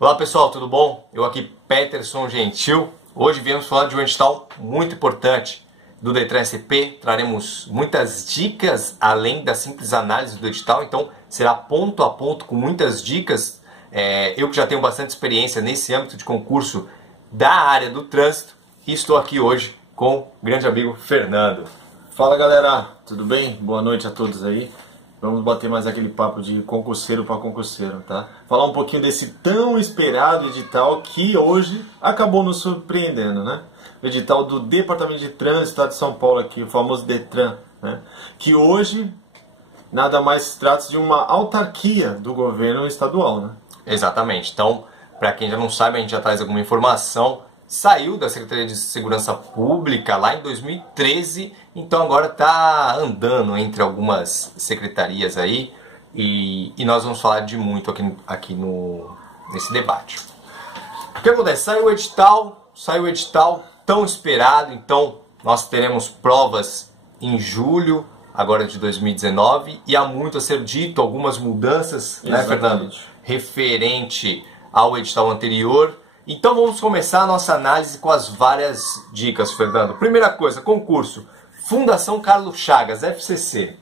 Olá pessoal, tudo bom? Eu aqui, Peterson Gentil. Hoje viemos falar de um edital muito importante do Detran SP. Traremos muitas dicas além da simples análise do edital, então será ponto a ponto com muitas dicas. Eu que já tenho bastante experiência nesse âmbito de concurso da área do trânsito e estou aqui hoje com o grande amigo Fernando. Fala galera, tudo bem? Boa noite a todos aí. Vamos bater mais aquele papo de concurseiro para concurseiro, tá? Falar um pouquinho desse tão esperado edital que hoje acabou nos surpreendendo, né? O edital do Departamento de Trânsito do Estado de São Paulo aqui, o famoso Detran, né? Que hoje nada mais se trata de uma autarquia do governo estadual, né? Exatamente. Então, para quem já não sabe, a gente já traz alguma informação. Saiu da Secretaria de Segurança Pública lá em 2013, então agora está andando entre algumas secretarias aí e nós vamos falar de muito aqui nesse debate. O que acontece? Saiu o edital tão esperado, então nós teremos provas em julho agora de 2019 e há muito a ser dito, algumas mudanças, né, Fernando? Referente ao edital anterior. Então vamos começar a nossa análise com as várias dicas, Fernando. Primeira coisa, concurso. Fundação Carlos Chagas, FCC.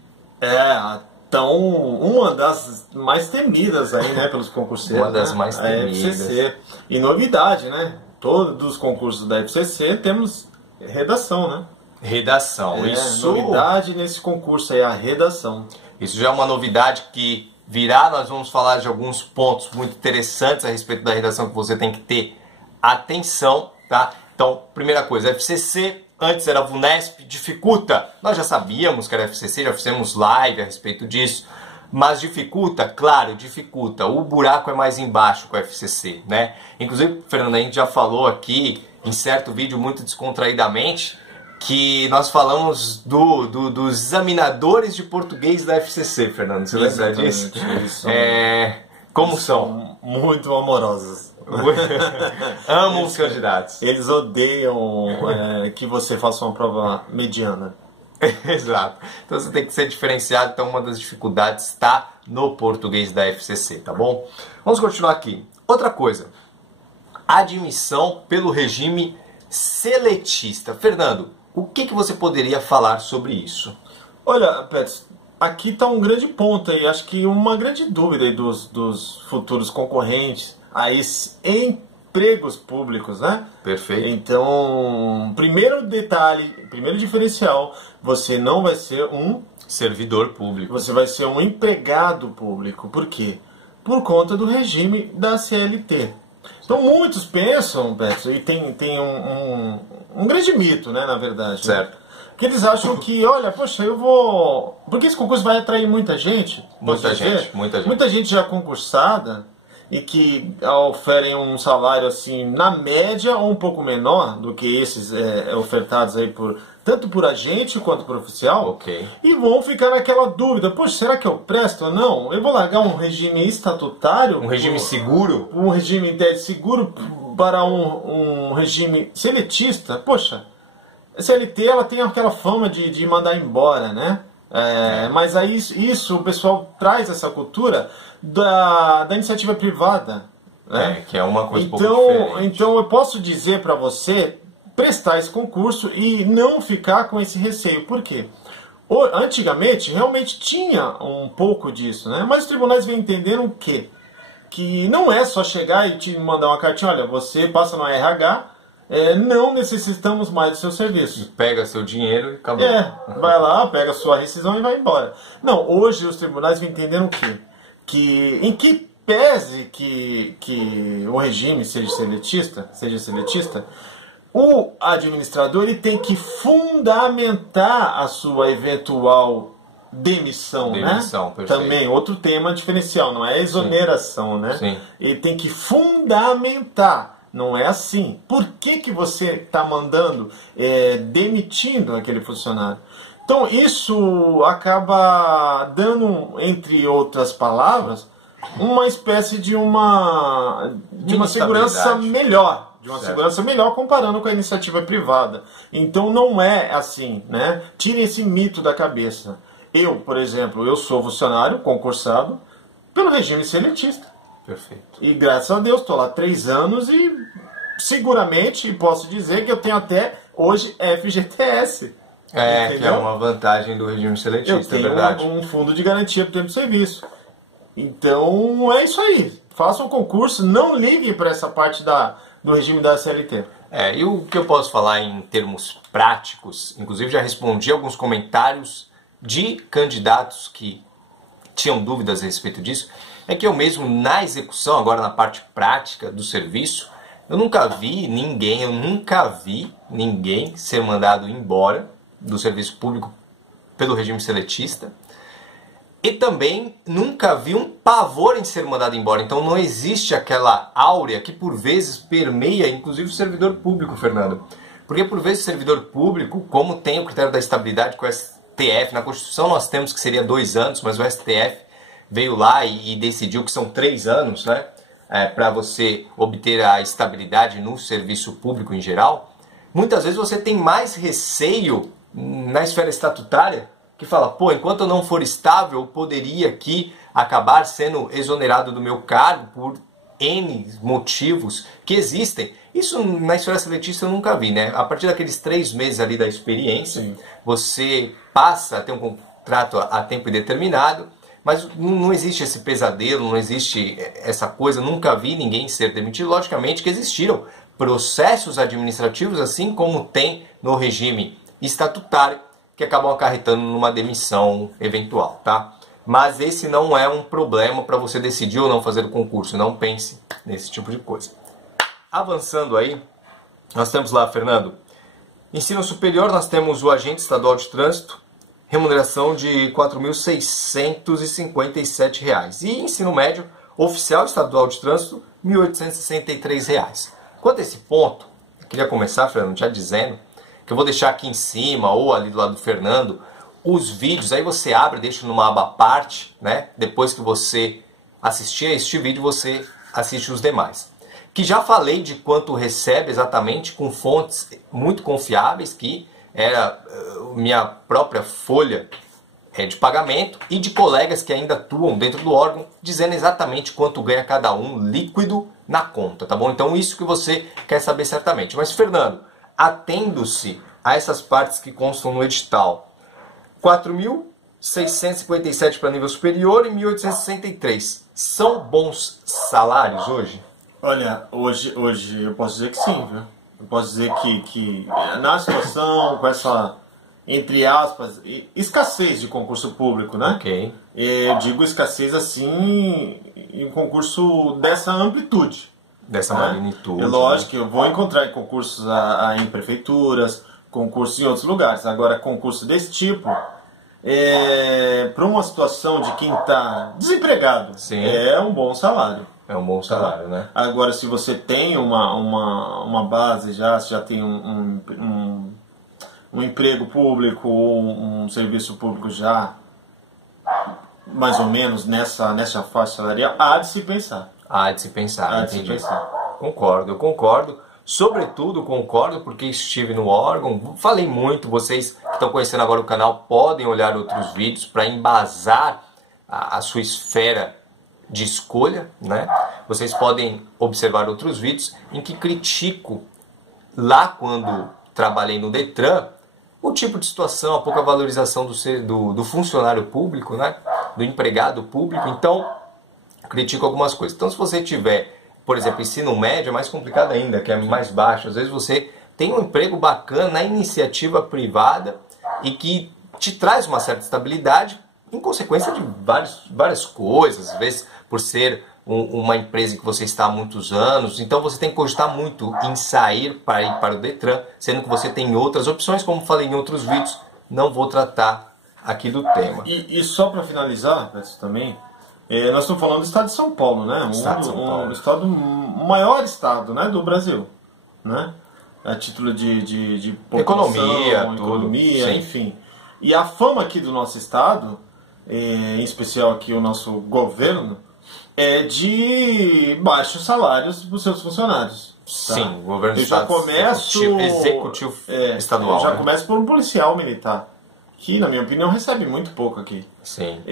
Então, uma das mais temidas aí, né, pelos concurseiros. Uma das mais temidas. A FCC. E novidade, né? Todos os concursos da FCC temos redação, né? Redação. Isso... Novidade nesse concurso aí, a redação. Isso já é uma novidade que virá. Nós vamos falar de alguns pontos muito interessantes a respeito da redação que você tem que ter atenção, tá? Então, primeira coisa, FCC, antes era VUNESP, dificulta. Nós já sabíamos que era FCC, já fizemos live a respeito disso, mas dificulta, claro, dificulta. O buraco é mais embaixo com a FCC, né? Inclusive, Fernando, a gente já falou aqui em certo vídeo muito descontraidamente que nós falamos dos examinadores de português da FCC, Fernando. Você lembra disso? Como são? Muito amorosos. Amam os candidatos. Eles odeiam que você faça uma prova mediana. Exato. Então você tem que ser diferenciado. Então uma das dificuldades está no português da FCC, tá bom? Vamos continuar aqui. Outra coisa. Admissão pelo regime seletista. Fernando, o que você poderia falar sobre isso? Olha, Pets, aqui está um grande ponto aí, acho que uma grande dúvida aí dos futuros concorrentes a esses empregos públicos, né? Perfeito. Então, primeiro detalhe, primeiro diferencial, você não vai ser um servidor público. Você vai ser um empregado público. Por quê? Por conta do regime da CLT. Então muitos pensam, Beto, e tem um grande mito, né, na verdade. Certo. Né? Que eles acham que, olha, poxa, eu vou... Porque esse concurso vai atrair muita gente. Muita gente. Muita gente já concursada e que oferem um salário, assim, na média ou um pouco menor do que esses ofertados aí tanto por agente quanto por oficial. Ok. E vão ficar naquela dúvida, poxa, será que eu presto ou não? Eu vou largar um regime estatutário? Um regime seguro? Um regime seguro para um regime seletista? Poxa, a CLT ela tem aquela fama de mandar embora, né? Mas aí isso o pessoal traz essa cultura da iniciativa privada, né? Que é uma coisa um pouco diferente. Então eu posso dizer para você prestar esse concurso e não ficar com esse receio. Por quê? Antigamente realmente tinha um pouco disso, né? Mas os tribunais vêm entendendo que não é só chegar e te mandar uma cartinha, olha, você passa no RH, não necessitamos mais do seu serviço. Pega seu dinheiro e acabou. Vai lá, pega a sua rescisão e vai embora. Não, hoje os tribunais vêm entendendo em que pese que o regime seja seletista, o administrador ele tem que fundamentar a sua eventual demissão, né? Perfeito. Também outro tema diferencial, não é exoneração, Sim. né? Sim. Ele tem que fundamentar, não é assim. Por que você está mandando, demitindo aquele funcionário? Então isso acaba dando, entre outras palavras, uma espécie de uma segurança melhor. De uma segurança melhor comparando com a iniciativa privada. Então não é assim, né? Tire esse mito da cabeça. Eu, por exemplo, eu sou funcionário concursado pelo regime seletista. Perfeito. E graças a Deus, estou lá 3 anos e seguramente posso dizer que eu tenho até hoje FGTS. Que é entendeu? uma vantagem do regime Eu seletista, é tenho verdade. um fundo de garantia por tempo de serviço. Então é isso aí. Façam um concurso, não liguem para essa parte do regime da CLT. E o que eu posso falar em termos práticos, inclusive já respondi alguns comentários de candidatos que tinham dúvidas a respeito disso, é que eu mesmo na execução, agora na parte prática do serviço, eu nunca vi ninguém ser mandado embora do serviço público pelo regime seletista. E também nunca vi um pavor em ser mandado embora. Então não existe aquela áurea que por vezes permeia, inclusive o servidor público, Fernando. Porque por vezes o servidor público, como tem o critério da estabilidade com o STF, na Constituição nós temos que seria 2 anos, mas o STF veio lá e decidiu que são 3 anos, né? Para você obter a estabilidade no serviço público em geral. Muitas vezes você tem mais receio na esfera estatutária, que fala, pô, enquanto eu não for estável, eu poderia aqui acabar sendo exonerado do meu cargo por N motivos que existem. Isso na esfera seletista eu nunca vi, né? A partir daqueles 3 meses ali da experiência, sim, você passa a ter um contrato a tempo indeterminado, mas não existe esse pesadelo, não existe essa coisa, nunca vi ninguém ser demitido. Logicamente que existiram processos administrativos, assim como tem no regime estatutário, que acabam acarretando numa demissão eventual, tá? Mas esse não é um problema para você decidir ou não fazer o concurso, não pense nesse tipo de coisa. Avançando aí, nós temos lá, Fernando, ensino superior, nós temos o agente estadual de trânsito, remuneração de R$ 4.657. E ensino médio, oficial estadual de trânsito, R$ 1.863. Quanto a esse ponto, eu queria começar, Fernando, já dizendo que eu vou deixar aqui em cima ou ali do lado do Fernando os vídeos, aí você abre, deixa numa aba à parte, né? Depois que você assistir a este vídeo, você assiste os demais. Que já falei de quanto recebe exatamente com fontes muito confiáveis, que era minha própria folha de pagamento e de colegas que ainda atuam dentro do órgão, dizendo exatamente quanto ganha cada um líquido na conta, tá bom? Então isso que você quer saber certamente. Mas, Fernando, atendo-se a essas partes que constam no edital, 4.657 para nível superior e 1.863. São bons salários hoje? Olha, hoje eu posso dizer que sim, viu? Eu posso dizer que na situação, com essa, entre aspas, escassez de concurso público, né? Ok. Eu digo escassez assim, em um concurso dessa amplitude. Dessa magnitude. É lógico que eu vou encontrar em concursos em prefeituras, concursos em outros lugares. Agora, concurso desse tipo, para uma situação de quem está desempregado, sim, é um bom salário. É um bom salário, né? Agora, se você tem uma base já, se já tem um emprego público ou um serviço público já mais ou menos nessa faixa salarial, há de se pensar. Há de se pensar, entendi. Concordo, eu concordo. Sobretudo concordo porque estive no órgão, falei muito, vocês que estão conhecendo agora o canal podem olhar outros vídeos para embasar a sua esfera de escolha, né? Vocês podem observar outros vídeos em que critico, lá quando trabalhei no Detran, o tipo de situação, a pouca valorização do funcionário público, né? Do empregado público. Então, critico algumas coisas. Então, se você tiver, por exemplo, ensino médio, é mais complicado ainda, que é mais baixo. Às vezes você tem um emprego bacana na iniciativa privada e que te traz uma certa estabilidade em consequência de várias coisas, às vezes por ser uma empresa que você está há muitos anos, então você tem que cogitar muito em sair para ir para o Detran, sendo que você tem outras opções, como falei em outros vídeos, não vou tratar aqui do tema. E só para finalizar, isso também, nós estamos falando do estado de São Paulo, né? O maior estado, né, do Brasil, né? A título de economia, enfim. E a fama aqui do nosso estado, em especial aqui o nosso governo, é de baixos salários para os seus funcionários. Tá? Sim, o governo executivo estadual. Eu já começo por um policial militar, que, na minha opinião, recebe muito pouco aqui. Sim.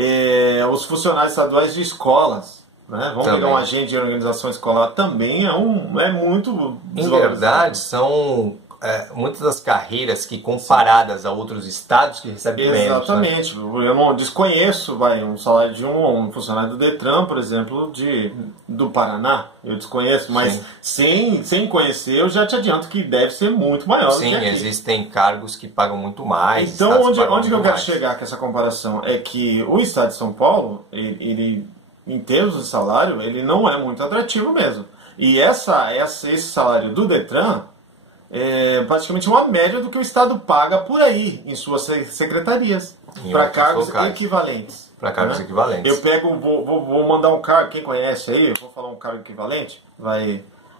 Os funcionários estaduais de escolas, Né? Vamos Também. pegar um agente de organização escolar, também é muito Em desvalorizado. verdade, são muitas das carreiras que, comparadas a outros estados, que recebem menos. Né? Exatamente. Eu não desconheço um salário de um funcionário do Detran, por exemplo, do Paraná. Eu desconheço, mas sem conhecer, eu já te adianto que deve ser muito maior do que Sim, aqui. existem cargos que pagam muito mais. Então, estados onde pagam que eu muito quero mais. chegar com essa comparação? É que o estado de São Paulo, ele em termos de salário, ele não é muito atrativo mesmo. E esse salário do Detran é praticamente uma média do que o Estado paga por aí em suas secretarias para cargos equivalentes. Para cargos equivalentes. Eu pego, vou mandar um cargo, quem conhece aí, eu vou falar um cargo equivalente,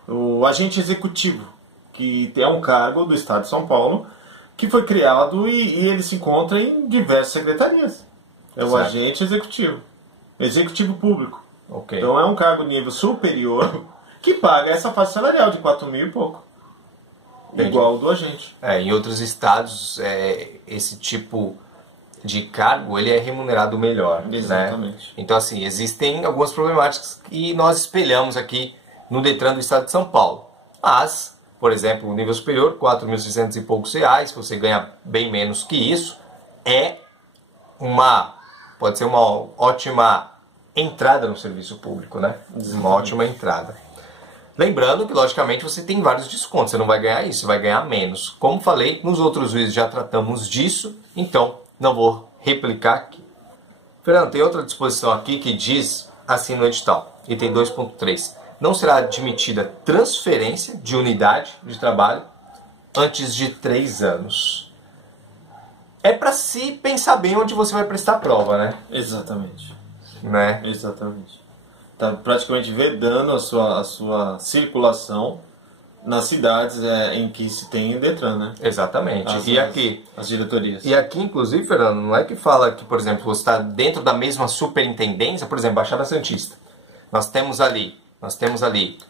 o agente executivo, que é um cargo do Estado de São Paulo, que foi criado e ele se encontra em diversas secretarias. É o agente executivo. Executivo público. Okay. Então é um cargo de nível superior que paga essa faixa salarial de 4 mil e pouco. Entendi. Igual ao do agente. Em outros estados, esse tipo de cargo ele é remunerado melhor. Exatamente. Né? Então, assim, existem algumas problemáticas que nós espelhamos aqui no Detran do estado de São Paulo. Mas, por exemplo, o nível superior, R$ 4.600 e poucos reais, você ganha bem menos que isso, pode ser uma ótima entrada no serviço público, né? Uma ótima entrada. Lembrando que, logicamente, você tem vários descontos. Você não vai ganhar isso, você vai ganhar menos. Como falei, nos outros vídeos já tratamos disso, então não vou replicar aqui. Fernando, tem outra disposição aqui que diz assim no edital, item 2.3. Não será admitida transferência de unidade de trabalho antes de 3 anos. É para se pensar bem onde você vai prestar a prova, né? Exatamente. Né? Exatamente. Está praticamente vedando a sua circulação nas cidades em que se tem Detran, né? Exatamente. As diretorias. E aqui, inclusive, Fernando, não é que fala que, por exemplo, você está dentro da mesma superintendência, por exemplo, Baixada Santista. Nós temos ali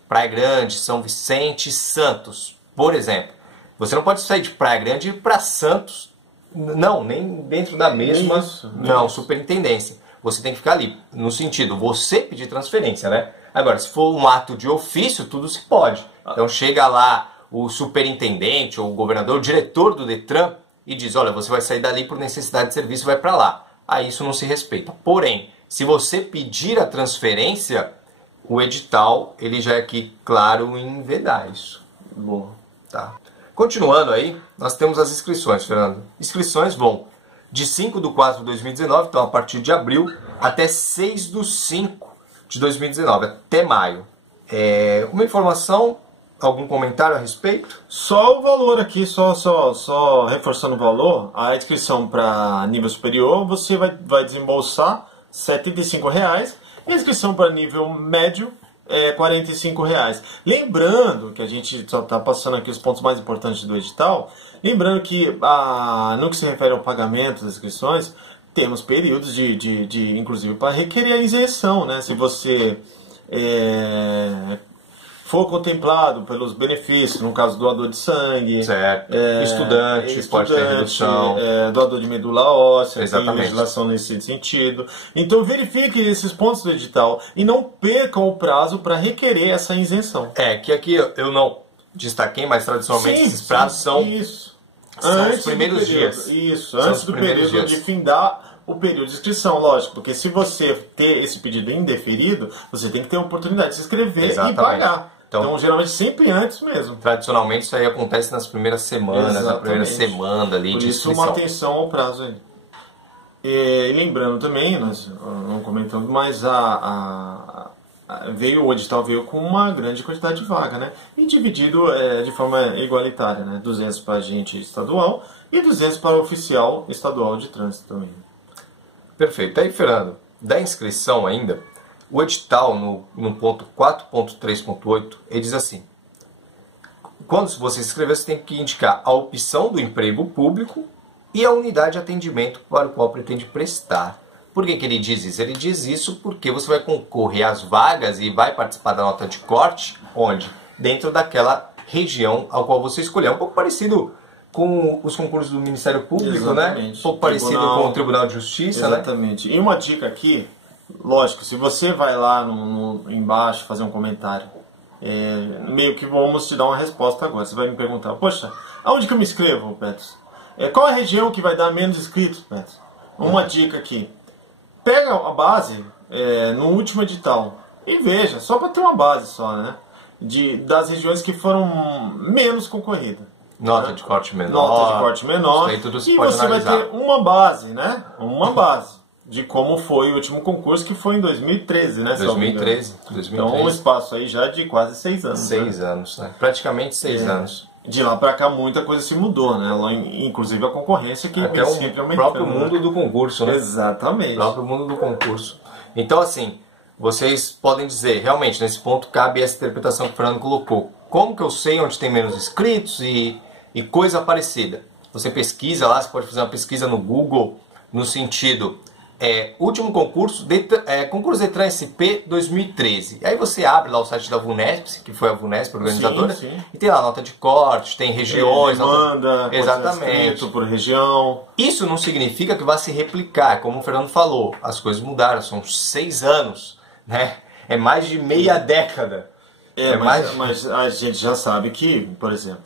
Praia Grande, São Vicente, Santos, por exemplo. Você não pode sair de Praia Grande e ir para Santos, não, nem dentro da mesma superintendência. Você tem que ficar ali, no sentido, você pedir transferência, né? Agora, se for um ato de ofício, tudo se pode. Então chega lá o superintendente, ou o governador, o diretor do Detran, e diz, olha, você vai sair dali por necessidade de serviço e vai para lá. Aí isso não se respeita. Porém, se você pedir a transferência, o edital, ele já é aqui claro em vedar isso. Boa. Tá. Continuando aí, nós temos as inscrições, Fernando. Inscrições vão de 5/4/2019, então a partir de abril, até 6/5/2019, até maio. Uma informação, algum comentário a respeito? Só o valor aqui, só reforçando o valor, a inscrição para nível superior você vai desembolsar R$ 75 reais, e a inscrição para nível médio é R$ 45 reais. Lembrando que a gente só está passando aqui os pontos mais importantes do edital, lembrando que no que se refere ao pagamento das inscrições, temos períodos inclusive para requerer a isenção, né? Se você for contemplado pelos benefícios, no caso doador de sangue, certo. Estudante pode ter redução, doador de medula óssea, exatamente. Tem legislação nesse sentido. Então verifique esses pontos do edital e não percam o prazo para requerer essa isenção. Que aqui eu não destaquei, mas tradicionalmente esses prazos são os primeiros dias. Isso, antes do período de findar o período de inscrição, lógico, porque se você ter esse pedido indeferido, você tem que ter a oportunidade de se inscrever e pagar. Então, geralmente, sempre antes mesmo. Tradicionalmente, isso aí acontece nas primeiras semanas, na primeira semana ali de inscrição. Por isso, uma atenção ao prazo aí. E lembrando também, nós não comentamos, mas o edital veio com uma grande quantidade de vaga, né? E dividido de forma igualitária, né? 200 para agente estadual e 200 para oficial estadual de trânsito também. Perfeito. Aí, Fernando, da inscrição ainda, o edital, no ponto 4.3.8, ele diz assim: quando você se inscrever, você tem que indicar a opção do emprego público e a unidade de atendimento para o qual pretende prestar. Por que ele diz isso? Ele diz isso porque você vai concorrer às vagas e vai participar da nota de corte, onde? Dentro daquela região ao qual você escolher. É um pouco parecido com os concursos do Ministério Público, exatamente, né? Um pouco parecido com o Tribunal de Justiça, exatamente. né? E uma dica aqui, lógico, se você vai lá embaixo fazer um comentário, meio que vamos te dar uma resposta agora. Você vai me perguntar, poxa, aonde que eu me inscrevo, Petros? Qual é a região que vai dar menos inscritos, Petros? Uma dica aqui. Pega a base no último edital e veja, só para ter uma base só, né? Das regiões que foram menos concorridas. Nota né? de corte menor. Nota de corte menor. Isso aí tudo E pode você analisar. vai ter uma base, né? Uma base de como foi o último concurso, que foi em 2013, né? 2013. Então um espaço aí já de quase 6 anos. 6 anos, né? Praticamente 6 anos. De lá pra cá muita coisa se mudou, né? Inclusive a concorrência que Até sempre o aumentando. próprio mundo do concurso, né? Exatamente. O próprio mundo do concurso. Então, assim, vocês podem dizer, realmente, nesse ponto cabe essa interpretação que o Fernando colocou. Como que eu sei onde tem menos inscritos e coisa parecida? Você pesquisa lá, você pode fazer uma pesquisa no Google, no sentido... último concurso, concurso Detran SP 2013. Aí você abre lá o site da VUNESP, que foi a VUNESP organizadora, sim. E tem lá nota de corte, tem regiões, demanda, exatamente. por região. Isso não significa que vai se replicar, como o Fernando falou, as coisas mudaram, são 6 anos, né? É mais de meia década. Mas a gente já sabe que, por exemplo,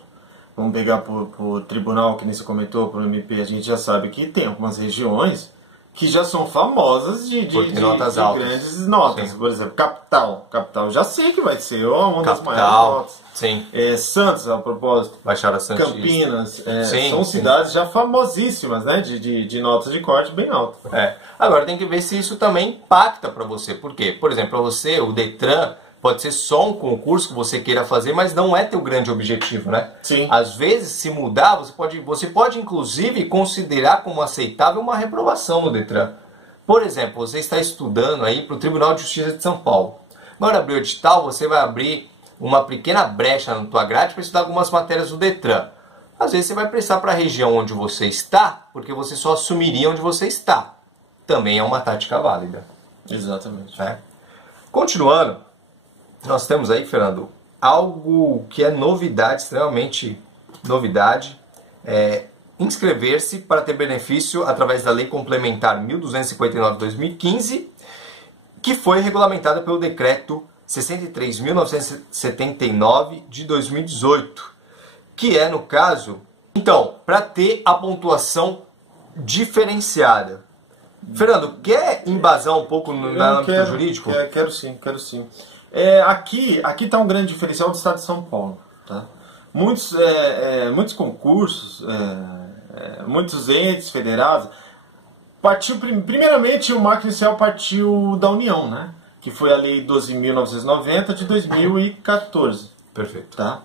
vamos pegar por tribunal, que nem você comentou, por MP, a gente já sabe que tem algumas regiões que já são famosas de notas altas. Grandes notas. Sim. Por exemplo, Capital já sei que vai ser uma das maiores notas. Sim. Santos, a propósito. Baixada Santista. Campinas. São cidades já famosíssimas, né? De notas de corte bem altas. Agora tem que ver se isso também impacta para você. Por quê? Por exemplo, para você, o Detran pode ser só um concurso que você queira fazer, mas não é teu grande objetivo, né? Sim. Às vezes, se mudar, você pode inclusive considerar como aceitável uma reprovação no Detran. Por exemplo, você está estudando aí para o Tribunal de Justiça de São Paulo. Na hora de abrir o edital, você vai abrir uma pequena brecha na tua grade para estudar algumas matérias do Detran. Às vezes você vai prestar para a região onde você está, porque você só assumiria onde você está. Também é uma tática válida. Exatamente. Continuando, nós temos aí, Fernando, algo que é novidade, extremamente novidade, inscrever-se para ter benefício através da Lei Complementar 1259/2015, que foi regulamentada pelo Decreto 63.979 de 2018, que é, no caso, então, para ter a pontuação diferenciada. Fernando, quer embasar um pouco no âmbito jurídico? Quero sim. Aqui está um grande diferencial do Estado de São Paulo. Tá? Muitos concursos, muitos entes federados, primeiramente o marco inicial partiu da União, né? Que foi a Lei 12.990 de 2014. Perfeito. Tá?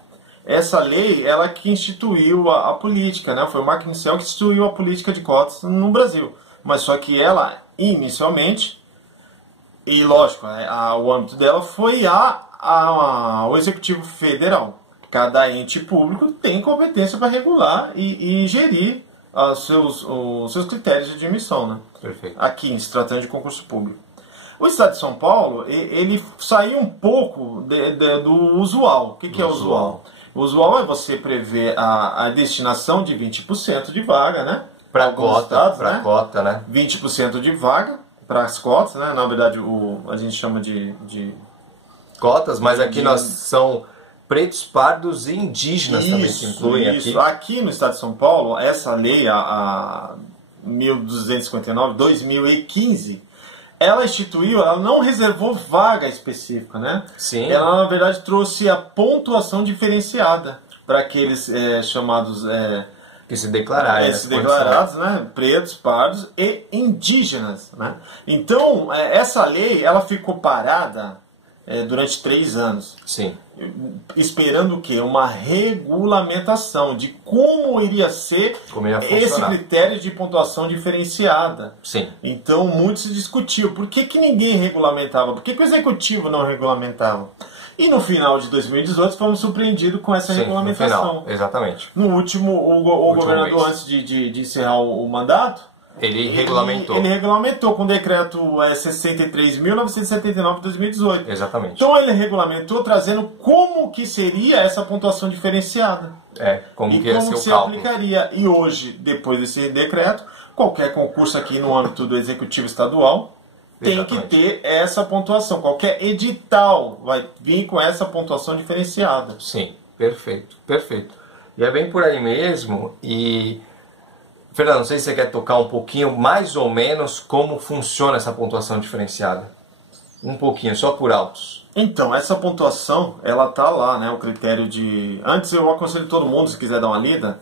Essa lei, ela que instituiu a política, né? Foi o marco inicial que instituiu a política de cotas no Brasil. Mas só que ela, inicialmente, e lógico, o âmbito dela foi o Executivo Federal. Cada ente público tem competência para regular e gerir os seus critérios de admissão, né? Perfeito. Aqui, se tratando de concurso público. O Estado de São Paulo, ele saiu um pouco do usual. O que é usual? O usual é você prever a destinação de 20% de vaga, né? Para cota, né? 20% de vaga para as cotas, né? Na verdade, a gente chama de cotas, mas aqui nós são pretos, pardos e indígenas também se incluem aqui. Aqui no Estado de São Paulo, essa lei, a 1259, 2015, ela instituiu, ela não reservou vaga específica, né? Sim. Ela, na verdade, trouxe a pontuação diferenciada para aqueles chamados... que se declararem. Declarados, né? Pretos, pardos e indígenas, né? Então, essa lei, ela ficou parada durante 3 anos. Sim. Esperando o quê? Uma regulamentação de como iria ser esse critério de pontuação diferenciada. Sim. Então, muito se discutiu. Por que ninguém regulamentava? Por que o Executivo não regulamentava? E no final de 2018 fomos surpreendidos com essa regulamentação. No final, exatamente. No último, o governador, antes de encerrar o mandato, ele regulamentou. Ele regulamentou com o decreto 63.979 de 2018. Exatamente. Então ele regulamentou trazendo como que seria essa pontuação diferenciada. Como que ia ser o cálculo. Aplicaria. E hoje, depois desse decreto, qualquer concurso aqui no âmbito do Executivo Estadual, tem que ter essa pontuação. Qualquer edital vai vir com essa pontuação diferenciada. Sim, perfeito, perfeito. E é bem por aí mesmo. E, Fernando, não sei se você quer tocar um pouquinho, mais ou menos, como funciona essa pontuação diferenciada. Um pouquinho, só por altos. Então, essa pontuação, ela tá lá, né? O critério de... Antes eu aconselho todo mundo, se quiser dar uma lida,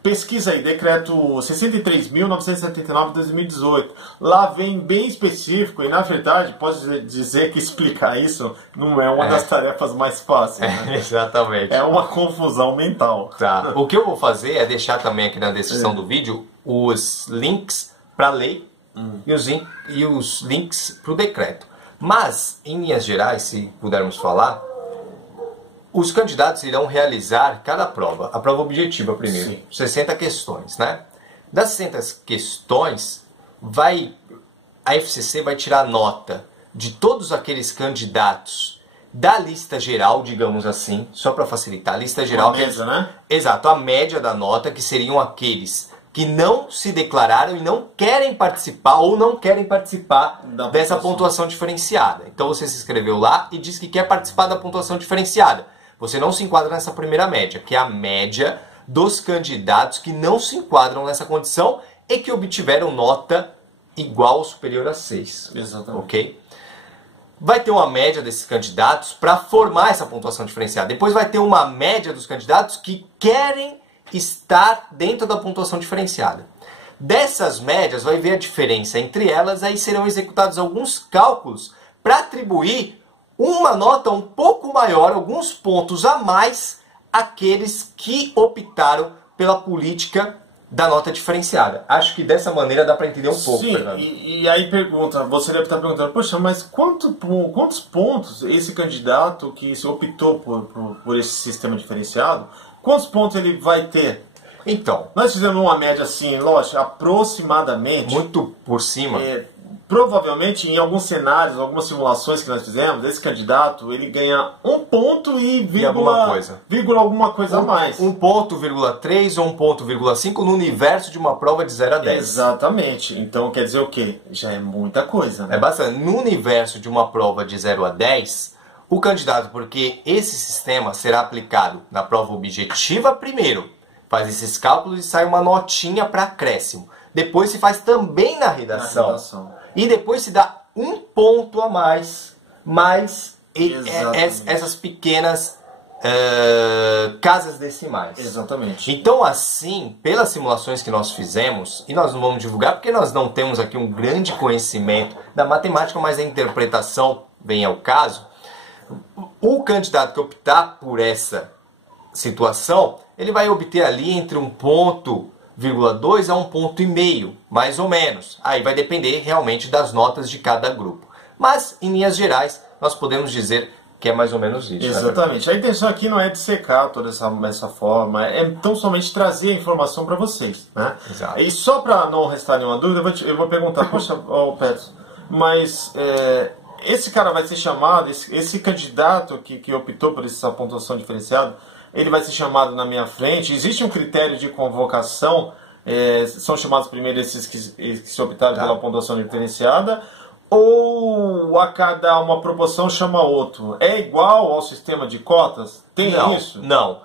pesquisa aí, decreto 63.979 de 2018. Lá vem bem específico e, na verdade, posso dizer que explicar isso não é uma das tarefas mais fáceis. Né? Exatamente. É uma confusão mental. Tá. O que eu vou fazer é deixar também aqui na descrição do vídeo os links para a lei e os links para o decreto. Mas, em linhas gerais, se pudermos falar, os candidatos irão realizar cada prova. A prova objetiva primeiro, sim. 60 questões, né? Das 60 questões, a FCC vai tirar nota de todos aqueles candidatos da lista geral, digamos assim, só para facilitar. A lista geral... A média, né? Exato, a média da nota, que seriam aqueles que não se declararam e não querem participar ou não querem participar dessa pontuação diferenciada. Então você se inscreveu lá e diz que quer participar da pontuação diferenciada. Você não se enquadra nessa primeira média, que é a média dos candidatos que não se enquadram nessa condição e que obtiveram nota igual ou superior a 6. Exatamente. Ok? Vai ter uma média desses candidatos para formar essa pontuação diferenciada. Depois vai ter uma média dos candidatos que querem estar dentro da pontuação diferenciada. Dessas médias vai ver a diferença entre elas, aí serão executados alguns cálculos para atribuir uma nota um pouco maior, alguns pontos a mais, àqueles que optaram pela política da nota diferenciada. Acho que dessa maneira dá para entender um pouco, sim, Fernando. E aí você deve estar perguntando, poxa, mas quantos pontos esse candidato que optou por esse sistema diferenciado, quantos pontos ele vai ter? Então, nós fizemos uma média assim, lógico, aproximadamente. Muito por cima. Provavelmente, em alguns cenários, algumas simulações que nós fizemos, esse candidato ele ganha 1 ponto e alguma coisa a mais. 1 ponto, 3 ou 1 ponto, 5 no universo de uma prova de 0 a 10. Exatamente. Então quer dizer o quê? Já é muita coisa. Né? É bastante. No universo de uma prova de 0 a 10, o candidato, porque esse sistema será aplicado na prova objetiva primeiro, faz esses cálculos e sai uma notinha para acréscimo. Depois se faz também na redação. E depois se dá 1 ponto a mais essas pequenas casas decimais. Exatamente. Então assim, pelas simulações que nós fizemos, e nós não vamos divulgar porque nós não temos aqui um grande conhecimento da matemática, mas a interpretação vem ao caso, o candidato que optar por essa situação, ele vai obter ali entre 1 ponto 0,2 a 1,5 ponto, mais ou menos. Aí vai depender realmente das notas de cada grupo. Mas, em linhas gerais, nós podemos dizer que é mais ou menos isso. Exatamente. A intenção aqui não é dissecar toda essa forma, é tão somente trazer a informação para vocês. Né? Exato. E só para não restar nenhuma dúvida, eu vou perguntar, poxa, Petros, mas esse cara vai ser chamado, esse candidato que optou por essa pontuação diferenciada, ele vai ser chamado na minha frente? Existe um critério de convocação? São chamados primeiro esses que se optaram pela pontuação diferenciada? Ou a cada uma proporção chama outro? É igual ao sistema de cotas? Tem isso? Não.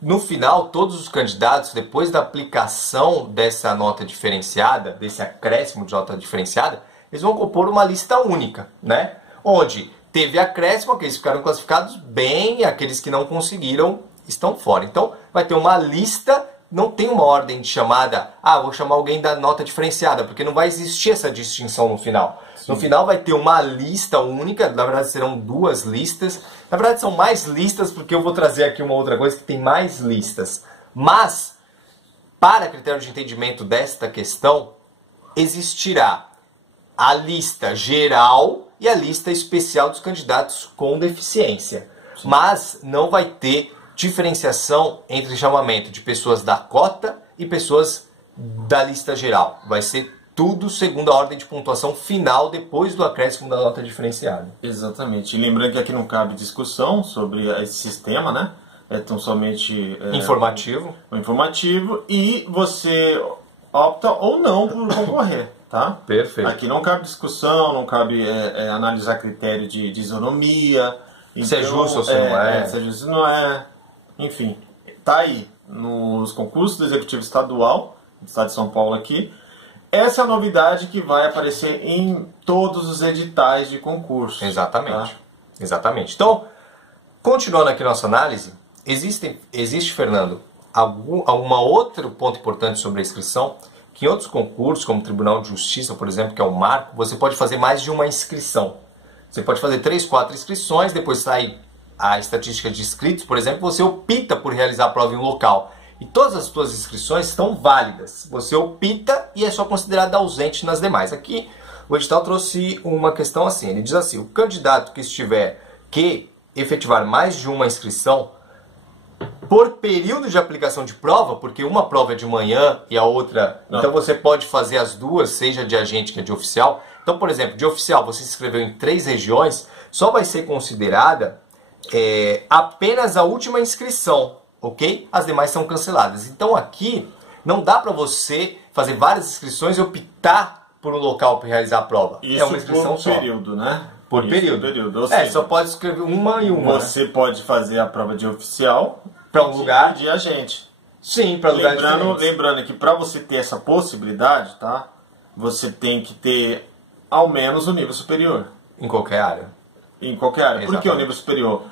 No final, todos os candidatos, depois da aplicação dessa nota diferenciada, desse acréscimo de nota diferenciada, eles vão compor uma lista única, né? Onde teve acréscimo, aqueles que ficaram classificados bem, e aqueles que não conseguiram estão fora. Então, vai ter uma lista, não tem uma ordem de chamada, vou chamar alguém da nota diferenciada, porque não vai existir essa distinção no final. Sim. No final vai ter uma lista única, na verdade serão 2 listas, na verdade são mais listas, porque eu vou trazer aqui uma outra coisa que tem mais listas. Mas, para critério de entendimento desta questão, existirá a lista geral e a lista especial dos candidatos com deficiência. Sim. Mas não vai ter diferenciação entre chamamento de pessoas da cota e pessoas da lista geral. Vai ser tudo segundo a ordem de pontuação final depois do acréscimo da nota diferenciada. Exatamente. E lembrando que aqui não cabe discussão sobre esse sistema, né? É tão somente informativo. Informativo, e você opta ou não por concorrer. tá? Perfeito. Aqui não cabe discussão, não cabe analisar critério de isonomia. Se é justo ou se não é. Se é justo ou não é. Enfim, tá aí nos concursos do Executivo Estadual, do Estado de São Paulo aqui. Essa é a novidade que vai aparecer em todos os editais de concurso. Exatamente. Tá? Exatamente. Então, continuando aqui nossa análise, existe, Fernando, alguma outro ponto importante sobre a inscrição, que em outros concursos, como o Tribunal de Justiça, por exemplo, que é o marco, você pode fazer mais de uma inscrição. Você pode fazer 3, 4 inscrições, depois sai a estatística de inscritos, por exemplo, você opta por realizar a prova em um local. E todas as suas inscrições estão válidas. Você opta e é só considerado ausente nas demais. Aqui, o edital trouxe uma questão assim. Ele diz assim, o candidato que estiver que efetivar mais de uma inscrição por período de aplicação de prova, porque uma prova é de manhã e a outra... Não. Então você pode fazer as duas, seja de agente que é de oficial. Então, por exemplo, de oficial você se inscreveu em 3 regiões, só vai ser considerada apenas a última inscrição, ok? As demais são canceladas. Então aqui não dá para você fazer várias inscrições e optar por um local para realizar a prova. Isso é uma inscrição por só. período, né? Por Isso período. Ou seja, Só pode escrever uma e uma. Você pode fazer a prova de oficial Para um lugar. de agente. Sim, para lugares diferentes. Lembrando que para você ter essa possibilidade, tá? Você tem que ter ao menos o nível superior. Em qualquer área. Em qualquer área. Por que o Exatamente. nível superior?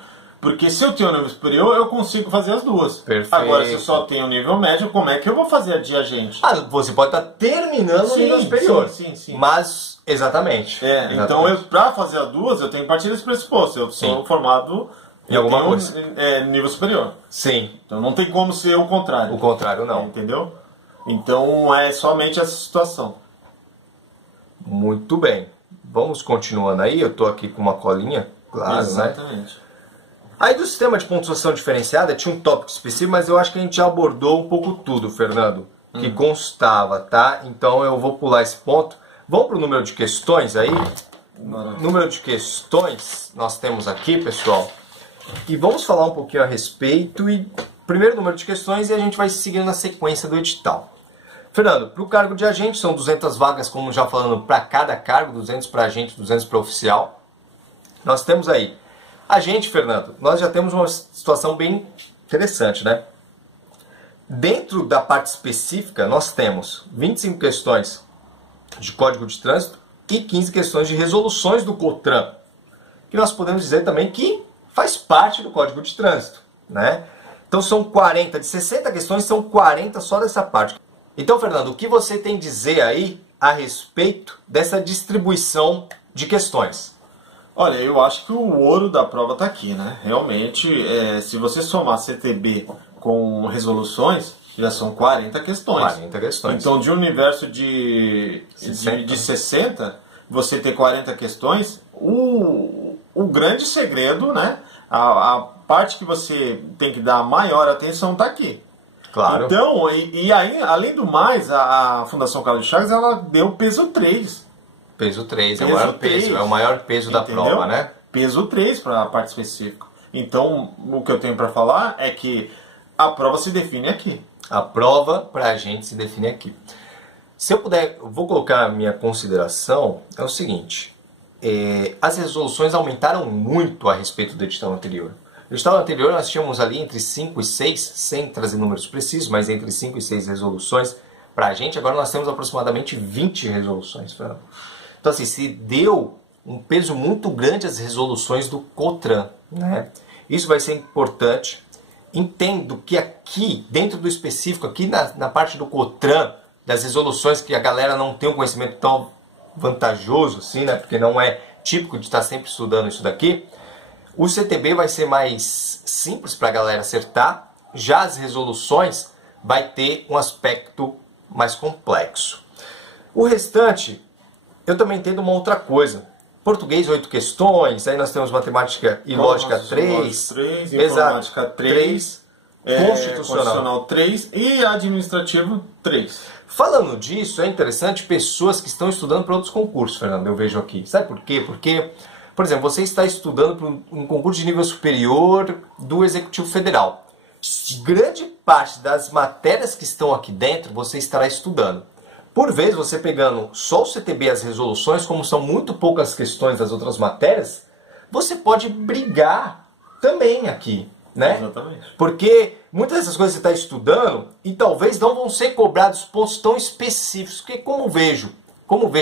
Porque se eu tenho o nível superior, eu consigo fazer as duas. Perfeito. Agora, se eu só tenho o nível médio, como é que eu vou fazer a de agente? Você pode estar terminando o nível superior. Sim. Mas, exatamente. Então, para fazer as duas, eu tenho que partir desse pressuposto. Eu sou formado em alguma coisa. Nível superior. Sim. Então, não tem como ser o contrário. O contrário, não. Entendeu? Então, é somente essa situação. Muito bem. Vamos continuando aí. Eu estou aqui com uma colinha, claro, Exatamente. né? Aí do sistema de pontuação diferenciada tinha um tópico específico, mas eu acho que a gente já abordou um pouco tudo, Fernando, que constava, tá? Então eu vou pular esse ponto. Vamos para o número de questões aí. Número de questões nós temos aqui, pessoal. E vamos falar um pouquinho a respeito. E primeiro número de questões e a gente vai seguindo na sequência do edital. Fernando, para o cargo de agente são 200 vagas, como já falando, para cada cargo, 200 para agente, 200 para oficial. Nós temos aí agente, Fernando, nós já temos uma situação bem interessante, né? Dentro da parte específica, nós temos 25 questões de Código de Trânsito e 15 questões de resoluções do COTRAN, que nós podemos dizer também que faz parte do Código de Trânsito, né? Então são 40, de 60 questões, são 40 só dessa parte. Então, Fernando, o que você tem a dizer aí a respeito dessa distribuição de questões? Olha, eu acho que o ouro da prova está aqui, né? Realmente, se você somar CTB com resoluções, já são 40 questões. 40 questões. Então, de um universo de 60, você ter 40 questões, o grande segredo, né? A parte que você tem que dar maior atenção está aqui. Claro. Então, e aí, além do mais, a Fundação Carlos Chagas, ela deu peso 3. Peso 3, é o maior peso, é o maior peso da prova, né? Peso 3 para a parte específica. Então, o que eu tenho para falar é que a prova se define aqui. A prova para a gente se define aqui. Se eu puder, eu vou colocar a minha consideração, é o seguinte. As resoluções aumentaram muito a respeito do edital anterior. No edital anterior nós tínhamos ali entre 5 e 6, sem trazer números precisos, mas entre 5 e 6 resoluções para a gente. Agora nós temos aproximadamente 20 resoluções, Fernando. Então, assim, se deu um peso muito grande às resoluções do COTRAN, né? Isso vai ser importante. Entendo que aqui, dentro do específico, aqui na parte do COTRAN, das resoluções que a galera não tem um conhecimento tão vantajoso, assim, né? Porque não é típico de estar sempre estudando isso daqui. O CTB vai ser mais simples para a galera acertar. Já as resoluções vai ter um aspecto mais complexo. O restante... Eu também entendo uma outra coisa. Português, 8 questões, aí nós temos matemática e lógica 3. Informática 3. Constitucional 3 e administrativo 3. Falando disso, é interessante pessoas que estão estudando para outros concursos, Fernando, eu vejo aqui. Sabe por quê? Porque, por exemplo, você está estudando para um concurso de nível superior do Executivo Federal. Grande parte das matérias que estão aqui dentro você estará estudando. Por vezes, você pegando só o CTB e as resoluções, como são muito poucas questões das outras matérias, você pode brigar também aqui, né? Exatamente. Porque muitas dessas coisas você está estudando e talvez não vão ser cobrados pontos tão específicos. Porque como vejo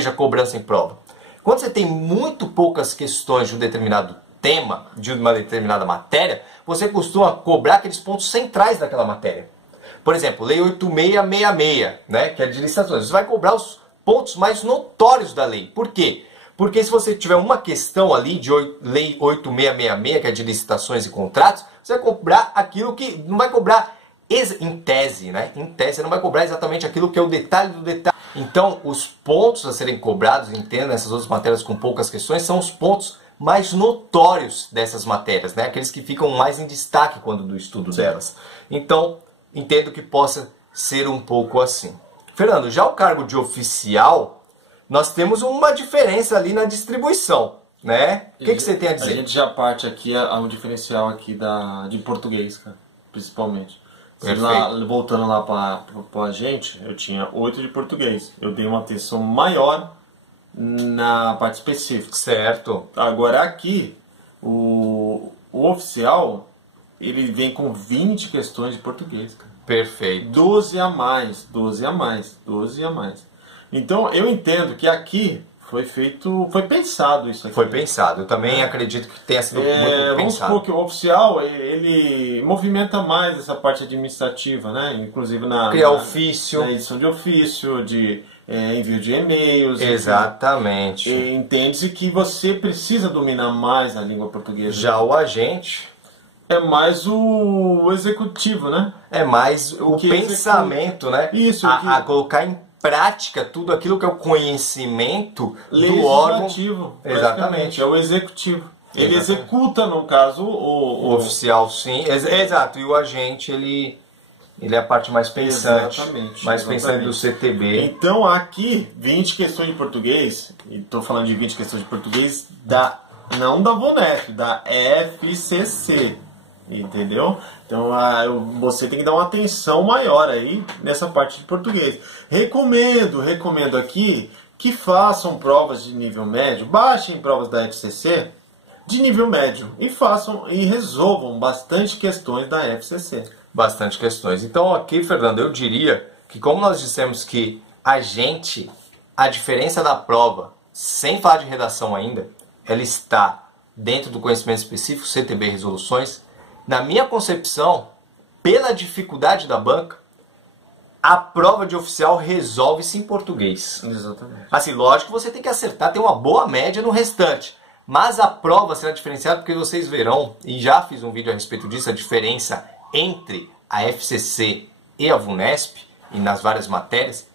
a cobrança em prova? Quando você tem muito poucas questões de um determinado tema, de uma determinada matéria, você costuma cobrar aqueles pontos centrais daquela matéria. Por exemplo, Lei 8666, né, que é de licitações. Você vai cobrar os pontos mais notórios da lei. Por quê? Porque se você tiver uma questão ali de Lei 8666, que é de licitações e contratos, você vai cobrar aquilo que não vai cobrar em tese, né? Em tese, você não vai cobrar exatamente aquilo que é o detalhe do detalhe. Então, os pontos a serem cobrados, entenda, nessas outras matérias com poucas questões, são os pontos mais notórios dessas matérias, né? Aqueles que ficam mais em destaque quando do estudo delas. Então, entendo que possa ser um pouco assim. Fernando, já o cargo de oficial, nós temos uma diferença ali na distribuição, né? O que você tem a dizer? A gente já parte aqui a um diferencial aqui de português, cara, principalmente. Voltando lá para a gente, eu tinha 8 de português. Eu dei uma atenção maior na parte específica. Certo. Agora aqui, o oficial, ele vem com 20 questões de português, cara. Perfeito. 12 a mais, 12 a mais, 12 a mais. Então eu entendo que aqui foi pensado isso aqui. Foi pensado. Eu também acredito que tenha sido muito pensado. Vamos supor que o oficial, ele movimenta mais essa parte administrativa, né? Inclusive criar ofício. Na edição de ofício, de envio de e-mails. Exatamente. Entende-se que você precisa dominar mais a língua portuguesa. Já o agente é mais o executivo, né? É mais o pensamento, né? Isso. A colocar em prática tudo aquilo que é o conhecimento do órgão. Exatamente, é o executivo. Ele executa, no caso, o oficial, sim. Exato, e o agente, ele é a parte mais pensante. Mais pensante do CTB. Então, aqui, 20 questões de português, e estou falando de 20 questões de português, não da VUNESP, da FCC. Entendeu? Então você tem que dar uma atenção maior aí nessa parte de português. Recomendo aqui que façam provas de nível médio, baixem provas da FCC de nível médio e façam e resolvam bastante questões da FCC. Bastante questões. Então aqui, Fernando, eu diria que como nós dissemos que a diferença da prova, sem falar de redação ainda, ela está dentro do conhecimento específico, CTB e resoluções. Na minha concepção, pela dificuldade da banca, a prova de oficial resolve-se em português. Exatamente. Assim, lógico que você tem que acertar, ter uma boa média no restante. Mas a prova será diferenciada porque vocês verão, e já fiz um vídeo a respeito disso, a diferença entre a FCC e a VUNESP, e nas várias matérias.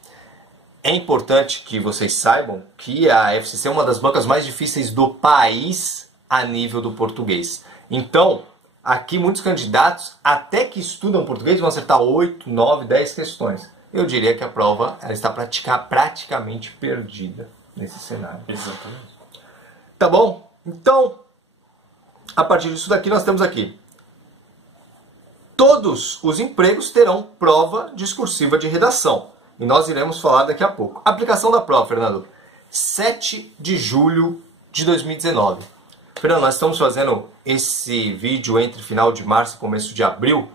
É importante que vocês saibam que a FCC é uma das bancas mais difíceis do país a nível do português. Então, aqui muitos candidatos, até que estudam português, vão acertar 8, 9, 10 questões. Eu diria que a prova ela está praticamente perdida nesse cenário. Exatamente. Tá bom? Então, a partir disso daqui, nós temos aqui. Todos os empregos terão prova discursiva de redação. E nós iremos falar daqui a pouco. Aplicação da prova, Fernando. 7 de julho de 2019. Fernando, nós estamos fazendo esse vídeo entre final de março e começo de abril.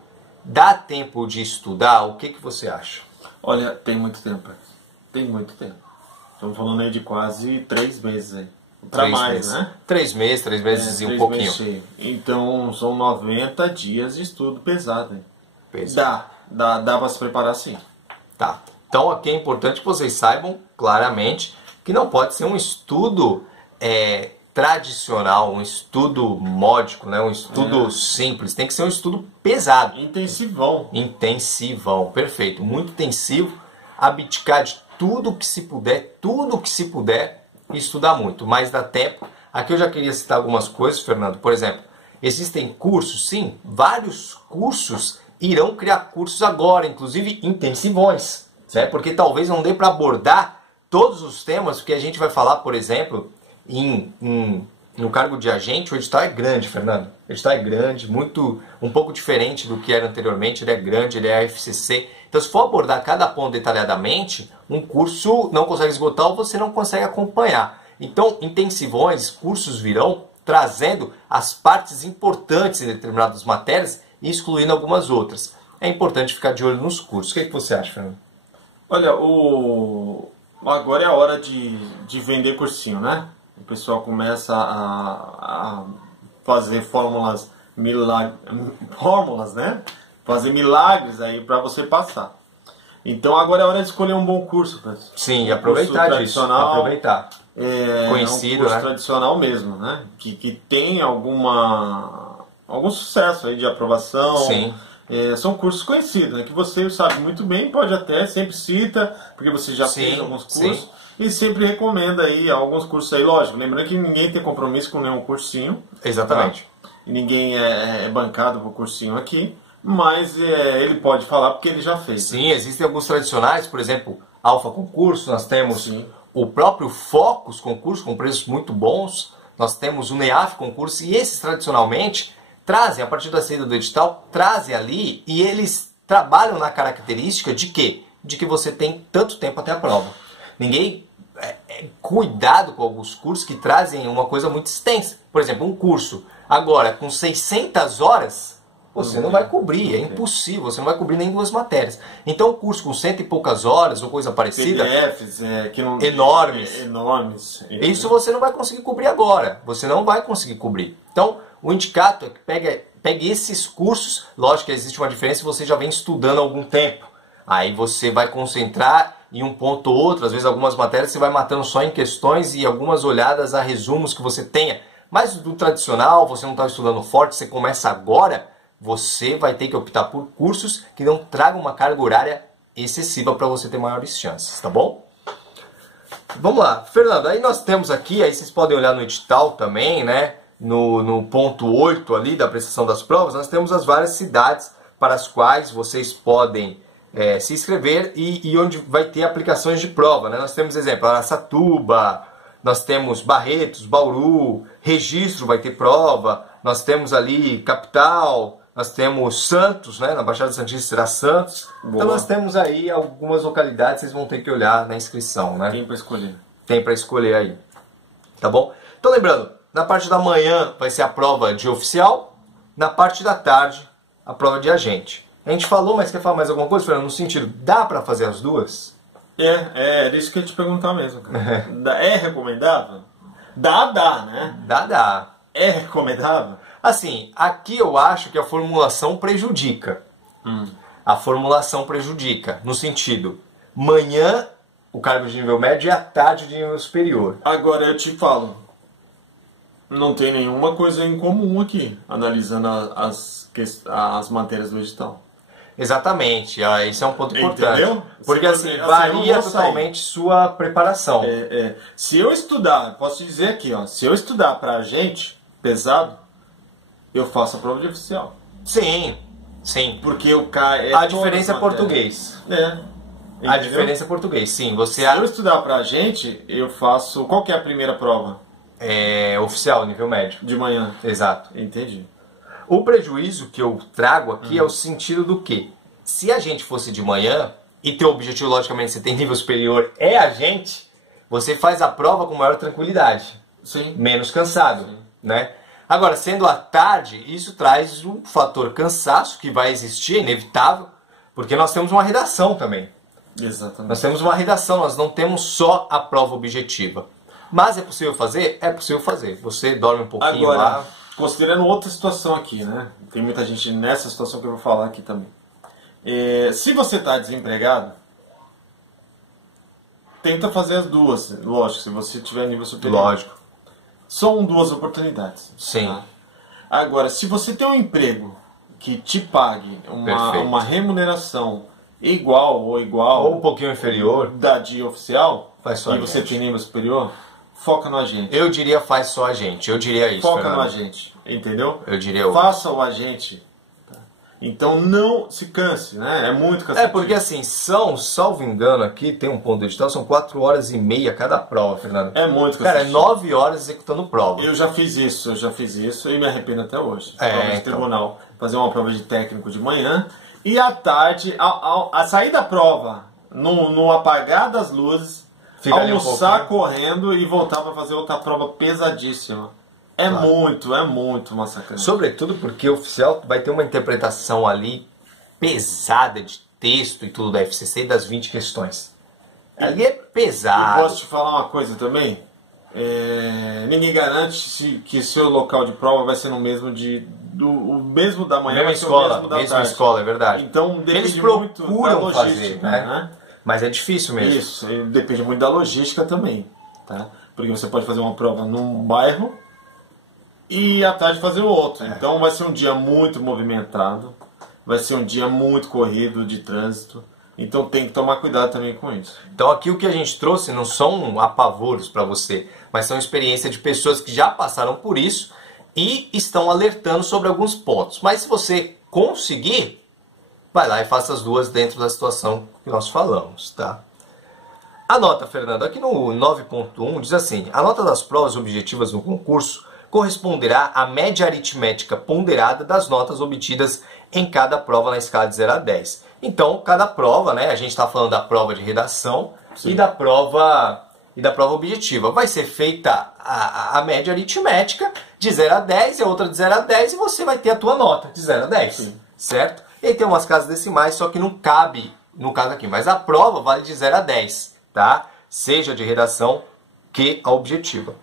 Dá tempo de estudar? O que você acha? Olha, tem muito tempo. Tem muito tempo. Estamos falando aí de quase 3 meses aí. Para mais, meses. Né? 3 meses e um pouquinho. Então, são 90 dias de estudo pesado. Hein? Pesado. Dá para se preparar sim. Tá. Então, aqui é importante que vocês saibam claramente que não pode ser um estudo tradicional, um estudo módico, né? Um estudo simples. Tem que ser um estudo pesado. Intensivão, perfeito. Muito intensivo. Abdicar de tudo que se puder e estudar muito. Mas dá tempo. Aqui eu já queria citar algumas coisas, Fernando. Por exemplo, existem cursos, sim, vários cursos irão criar cursos agora, inclusive intensivões, né? Porque talvez não dê para abordar todos os temas, porque a gente vai falar, por exemplo, no cargo de agente. O edital é grande, Fernando. O edital é grande, um pouco diferente do que era anteriormente. Ele é grande, ele é a FCC. Então, se for abordar cada ponto detalhadamente, um curso não consegue esgotar ou você não consegue acompanhar. Então, intensivões, cursos virão trazendo as partes importantes em determinadas matérias e excluindo algumas outras. É importante ficar de olho nos cursos. O que você acha, Fernando? Olha, agora é a hora de vender cursinho, né? O pessoal começa a fazer fórmulas, né? Fazer milagres aí para você passar. Então agora é hora de escolher um bom curso. Sim, e aproveitar disso. Aproveitar. Conhecido, um curso né? tradicional mesmo, né? Que tem algum sucesso aí de aprovação. Sim. São cursos conhecidos, né? Que você sabe muito bem, pode até, sempre cita, porque você já fez alguns cursos. Sim. E sempre recomenda aí alguns cursos aí, lógico. Lembrando que ninguém tem compromisso com nenhum cursinho. Exatamente. Tá? E ninguém é bancado por cursinho aqui. Mas ele pode falar porque ele já fez. Sim, né? Existem alguns tradicionais, por exemplo, Alfa Concurso, nós temos o próprio Focus Concurso com preços muito bons, nós temos o NEAF Concurso, e esses tradicionalmente trazem, a partir da saída do edital, trazem ali, e eles trabalham na característica de quê? De que você tem tanto tempo até a prova. Ninguém... cuidado com alguns cursos que trazem uma coisa muito extensa. Por exemplo, um curso agora com 600 horas, você não vai cobrir, é impossível, você não vai cobrir nem 2 matérias. Então o curso com 100 e poucas horas ou coisa parecida, PDFs enormes, isso você não vai conseguir cobrir agora, você não vai conseguir cobrir. Então o indicato é que pegue esses cursos, lógico que existe uma diferença, você já vem estudando há algum tempo, aí você vai concentrar em um ponto ou outro, às vezes algumas matérias você vai matando só em questões e algumas olhadas a resumos que você tenha. Mas do tradicional, você não está estudando forte, você começa agora, você vai ter que optar por cursos que não tragam uma carga horária excessiva para você ter maiores chances, tá bom? Vamos lá, Fernando, aí nós temos aqui, aí vocês podem olhar no edital também, né? No ponto 8 ali da prestação das provas, nós temos as várias cidades para as quais vocês podem se inscrever e onde vai ter aplicações de prova, né? Nós temos, exemplo, Araçatuba, nós temos Barretos, Bauru, Registro vai ter prova, nós temos ali Capital, nós temos Santos, né? Na Baixada Santista será Santos. Boa. Então nós temos aí algumas localidades, vocês vão ter que olhar na inscrição, né? Tem para escolher. Tem para escolher aí, tá bom? Então lembrando, na parte da manhã vai ser a prova de oficial, na parte da tarde a prova de agente. A gente falou, mas quer falar mais alguma coisa, Fernando? No sentido, dá para fazer as duas? Era isso que eu ia te perguntar mesmo, cara. É recomendável? Dá, né? Dá. É recomendável? Assim, aqui eu acho que a formulação prejudica. A formulação prejudica, no sentido, manhã o cargo de nível médio e à tarde de nível superior. Agora eu te falo, não tem nenhuma coisa em comum aqui, analisando as matérias do edital. Exatamente, isso é um ponto importante. Entendeu? Porque assim, varia totalmente sua preparação. Se eu estudar, posso te dizer aqui, ó, se eu estudar pra agente pesado, eu faço a prova de oficial. Sim. Porque eu caio. A diferença é português. A diferença é português, sim. Se eu estudar pra agente, eu faço. Qual que é a primeira prova? Oficial, nível médio. De manhã. Exato. Entendi. O prejuízo que eu trago aqui é o sentido do quê? Se a gente fosse de manhã, e teu objetivo, logicamente, você tem nível superior, é agente, você faz a prova com maior tranquilidade. Sim. Menos cansado, né? Agora, sendo à tarde, isso traz um fator cansaço que vai existir, é inevitável, porque nós temos uma redação também. Exatamente. Nós temos uma redação, nós não temos só a prova objetiva. Mas é possível fazer? É possível fazer. Você dorme um pouquinho lá. Considerando outra situação aqui, né? Tem muita gente nessa situação que eu vou falar aqui também. Se você está desempregado, tenta fazer as duas. Lógico, se você tiver nível superior. Lógico. São 2 oportunidades. Sim. Tá? Agora, se você tem um emprego que te pague uma remuneração igual ou um pouquinho inferior da de oficial, faz só e você tem nível superior, foca no agente. Eu diria faz só agente, eu diria isso. Foca no agente, entendeu? Eu diria faça o agente. Então não se canse, né? É muito cansativo. Porque assim, salvo engano aqui, tem um ponto do edital, são 4 horas e meia cada prova, Fernando. É muito cansativo. Cara, é 9 horas executando prova. Eu já fiz isso e me arrependo até hoje. Prova de então. tribunal. Fazer uma prova de técnico de manhã E à tarde, a sair da prova, no apagar das luzes, Fica ali um almoçar correndo e voltar para fazer outra prova pesadíssima. É muito massacrante. Sobretudo porque o oficial vai ter uma interpretação ali pesada de texto e tudo da FCC e das 20 questões. Ali é pesado. E posso te falar uma coisa também? Ninguém garante que seu local de prova vai ser no mesmo o mesmo da manhã, vai ser o mesmo da tarde. Escola, é verdade. Então depende Eles muito da procuram logística, fazer, né? Mas é difícil mesmo. Isso, depende muito da logística também, tá? Porque você pode fazer uma prova num bairro e à tarde fazer outro. Então vai ser um dia muito movimentado, vai ser um dia muito corrido de trânsito. Então tem que tomar cuidado também com isso. Então aqui o que a gente trouxe não são apavoros para você, mas são experiências de pessoas que já passaram por isso e estão alertando sobre alguns pontos. Mas se você conseguir, vai lá e faça as duas dentro da situação que nós falamos, tá? A nota, Fernando, aqui no 9.1 diz assim: a nota das provas objetivas no concurso corresponderá à média aritmética ponderada das notas obtidas em cada prova na escala de 0 a 10. Então, cada prova, né, a gente está falando da prova de redação e da prova objetiva. Vai ser feita a média aritmética de 0 a 10 e a outra de 0 a 10 e você vai ter a tua nota de 0 a 10, sim, certo? E aí tem umas casas decimais, só que não cabe no caso aqui. Mas a prova vale de 0 a 10, tá? Seja de redação que a objetiva.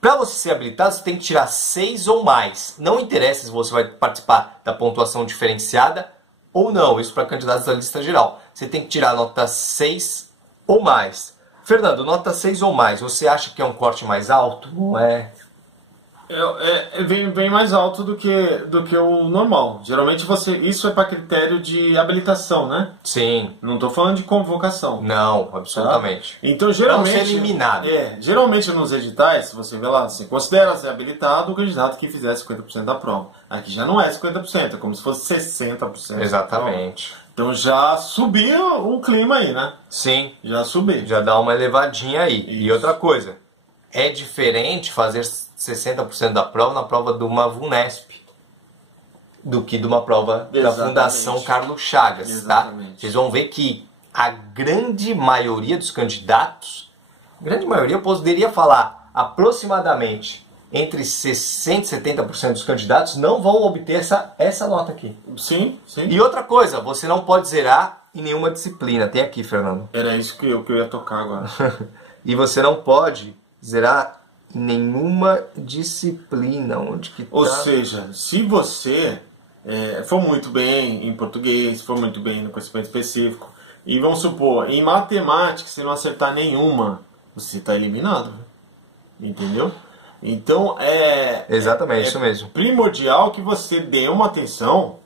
Para você ser habilitado, você tem que tirar 6 ou mais. Não interessa se você vai participar da pontuação diferenciada ou não. Isso para candidatos da lista geral. Você tem que tirar nota 6 ou mais. Fernando, nota 6 ou mais, você acha que é um corte mais alto? Não é? Vem mais alto do que o normal. Geralmente isso é para critério de habilitação, né? Sim. Não estou falando de convocação. Não, absolutamente. Tá? Então geralmente não ser eliminado. Geralmente nos editais, você vê lá assim, considera-se habilitado o candidato que fizer 50% da prova. Aqui já não é 50%, é como se fosse 60%. Exatamente. Então já subiu o clima aí, né? Sim. Já subiu. Já dá uma elevadinha aí. Isso. E outra coisa, é diferente fazer 60% da prova na prova de uma VUNESP do que de uma prova da Fundação Carlos Chagas. Exatamente. Tá? Vocês vão ver que a grande maioria dos candidatos, grande maioria, eu poderia falar aproximadamente entre 60% e 70% dos candidatos não vão obter essa nota aqui. Sim, sim. E outra coisa, você não pode zerar em nenhuma disciplina. Tem aqui, Fernando. Era isso que eu ia tocar agora. E você não pode zerar em nenhuma disciplina. Onde que tá? Ou seja, se você for muito bem em português, for muito bem no conhecimento específico, e vamos supor, em matemática, se não acertar nenhuma, você está eliminado. Entendeu? Então exatamente isso mesmo. Primordial que você dê uma atenção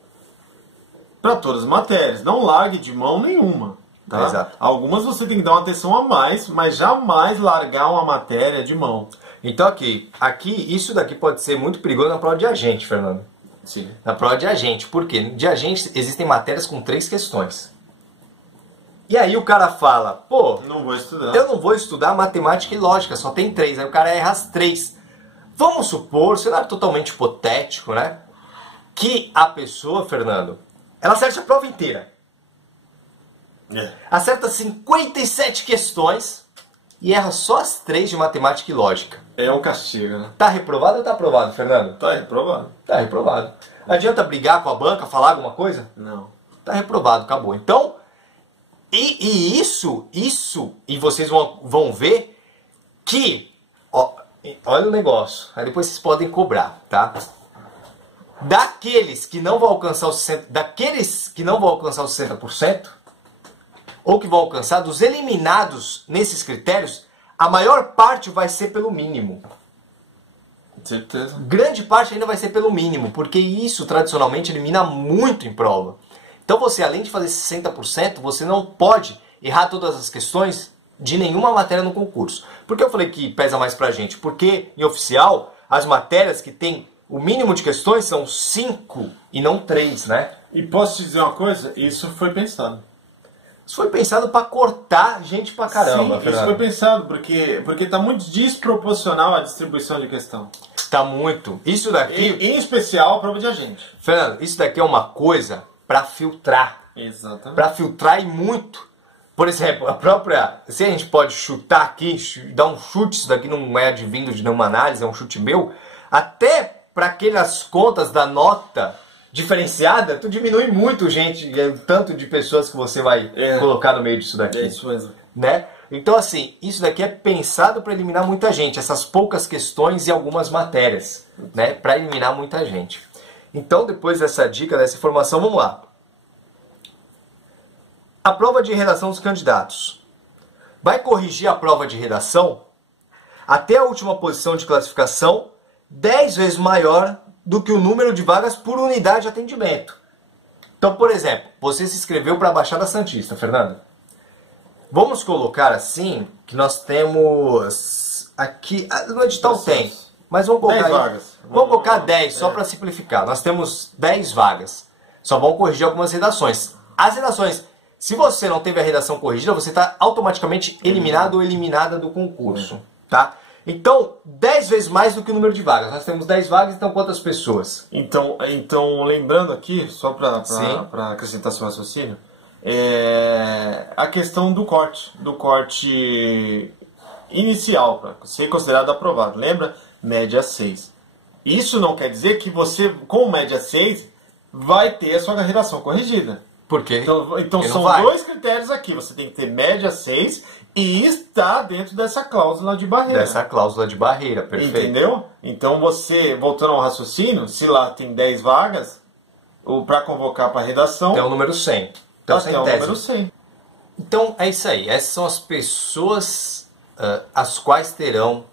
para todas as matérias. Não largue de mão nenhuma. Tá? Exato. Algumas você tem que dar uma atenção a mais, mas jamais largar uma matéria de mão. Então aqui isso daqui pode ser muito perigoso na prova de agente, Fernando. Sim. Na prova de agente. Por quê? De agente existem matérias com 3 questões. E aí o cara fala, pô, não vou estudar. Eu não vou estudar matemática e lógica, só tem 3. Aí o cara erra as 3. Vamos supor, cenário totalmente hipotético, né? Que a pessoa, Fernando, ela acerta a prova inteira. Acerta 57 questões e erra só as 3 de matemática e lógica. É um castigo, né? Tá reprovado ou tá aprovado, Fernando? Tá reprovado. Tá reprovado. Adianta brigar com a banca, falar alguma coisa? Não. Tá reprovado, acabou. Então, e vocês vão ver que, olha o negócio, aí depois vocês podem cobrar, tá? Daqueles que não vão alcançar os 60%, ou que vão alcançar, dos eliminados nesses critérios, a maior parte vai ser pelo mínimo. Certeza. Grande parte ainda vai ser pelo mínimo, porque isso tradicionalmente elimina muito em prova. Então você, além de fazer 60%, você não pode errar todas as questões de nenhuma matéria no concurso. Por que eu falei que pesa mais pra gente? Porque em oficial, as matérias que tem o mínimo de questões são 5 e não 3, né? E posso te dizer uma coisa? Isso foi pensado. Isso foi pensado para cortar gente pra caramba, Sim, Fernando. isso foi pensado, porque tá muito desproporcional a distribuição de questão. Tá muito. Isso daqui... Em especial a prova de agente. Fernando, isso daqui é uma coisa para filtrar. Exatamente. Para filtrar e muito. Por exemplo, se a gente pode chutar aqui, dar um chute, isso daqui não é advindo de nenhuma análise, é um chute meu, até para aquelas contas da nota diferenciada, tu diminui muito, gente, o tanto de pessoas que você vai colocar no meio disso daqui. É isso mesmo. Né? Então, assim, isso daqui é pensado para eliminar muita gente, essas poucas questões e algumas matérias, né? Para eliminar muita gente. Então, depois dessa dica, dessa informação, vamos lá. A prova de redação dos candidatos. Vai corrigir a prova de redação até a última posição de classificação 10 vezes maior do que o número de vagas por unidade de atendimento. Então, por exemplo, você se inscreveu para a Baixada Santista, Fernando. Vamos colocar assim, que nós temos aqui, no edital tem, mas vamos colocar 10 vagas. Vamos colocar 10, só para simplificar. Nós temos 10 vagas. Só vão corrigir algumas redações. As redações, se você não teve a redação corrigida, você está automaticamente eliminado ou eliminada do concurso. Tá? Então, 10 vezes mais do que o número de vagas. Nós temos 10 vagas, então quantas pessoas? Então lembrando aqui, só para acrescentar seu raciocínio, a questão do corte inicial, para ser considerado aprovado. Lembra? Média 6. Isso não quer dizer que você, com média 6, vai ter a sua redação corrigida. Por quê? Então são dois critérios aqui. Você tem que ter média 6 e estar dentro dessa cláusula de barreira. Dessa cláusula de barreira, perfeito. Entendeu? Então você, voltando ao raciocínio, se lá tem 10 vagas, ou para convocar para redação... Tem o número 100. Então, até o número 100. Então é isso aí. Essas são as pessoas as quais terão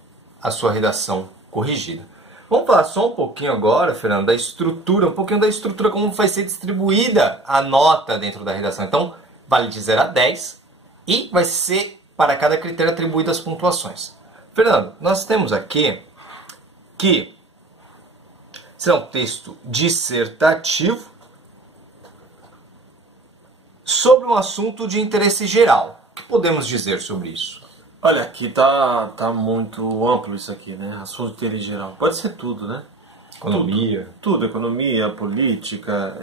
a sua redação corrigida. Vamos falar só um pouquinho agora, Fernando, da estrutura, como vai ser distribuída a nota dentro da redação. Então, vale de 0 a 10 e vai ser para cada critério atribuídas as pontuações. Fernando, nós temos aqui que será um texto dissertativo sobre um assunto de interesse geral. O que podemos dizer sobre isso? Olha, aqui tá muito amplo isso aqui, né? Assunto de interesse geral. Pode ser tudo, né? Economia. Tudo. Economia, política,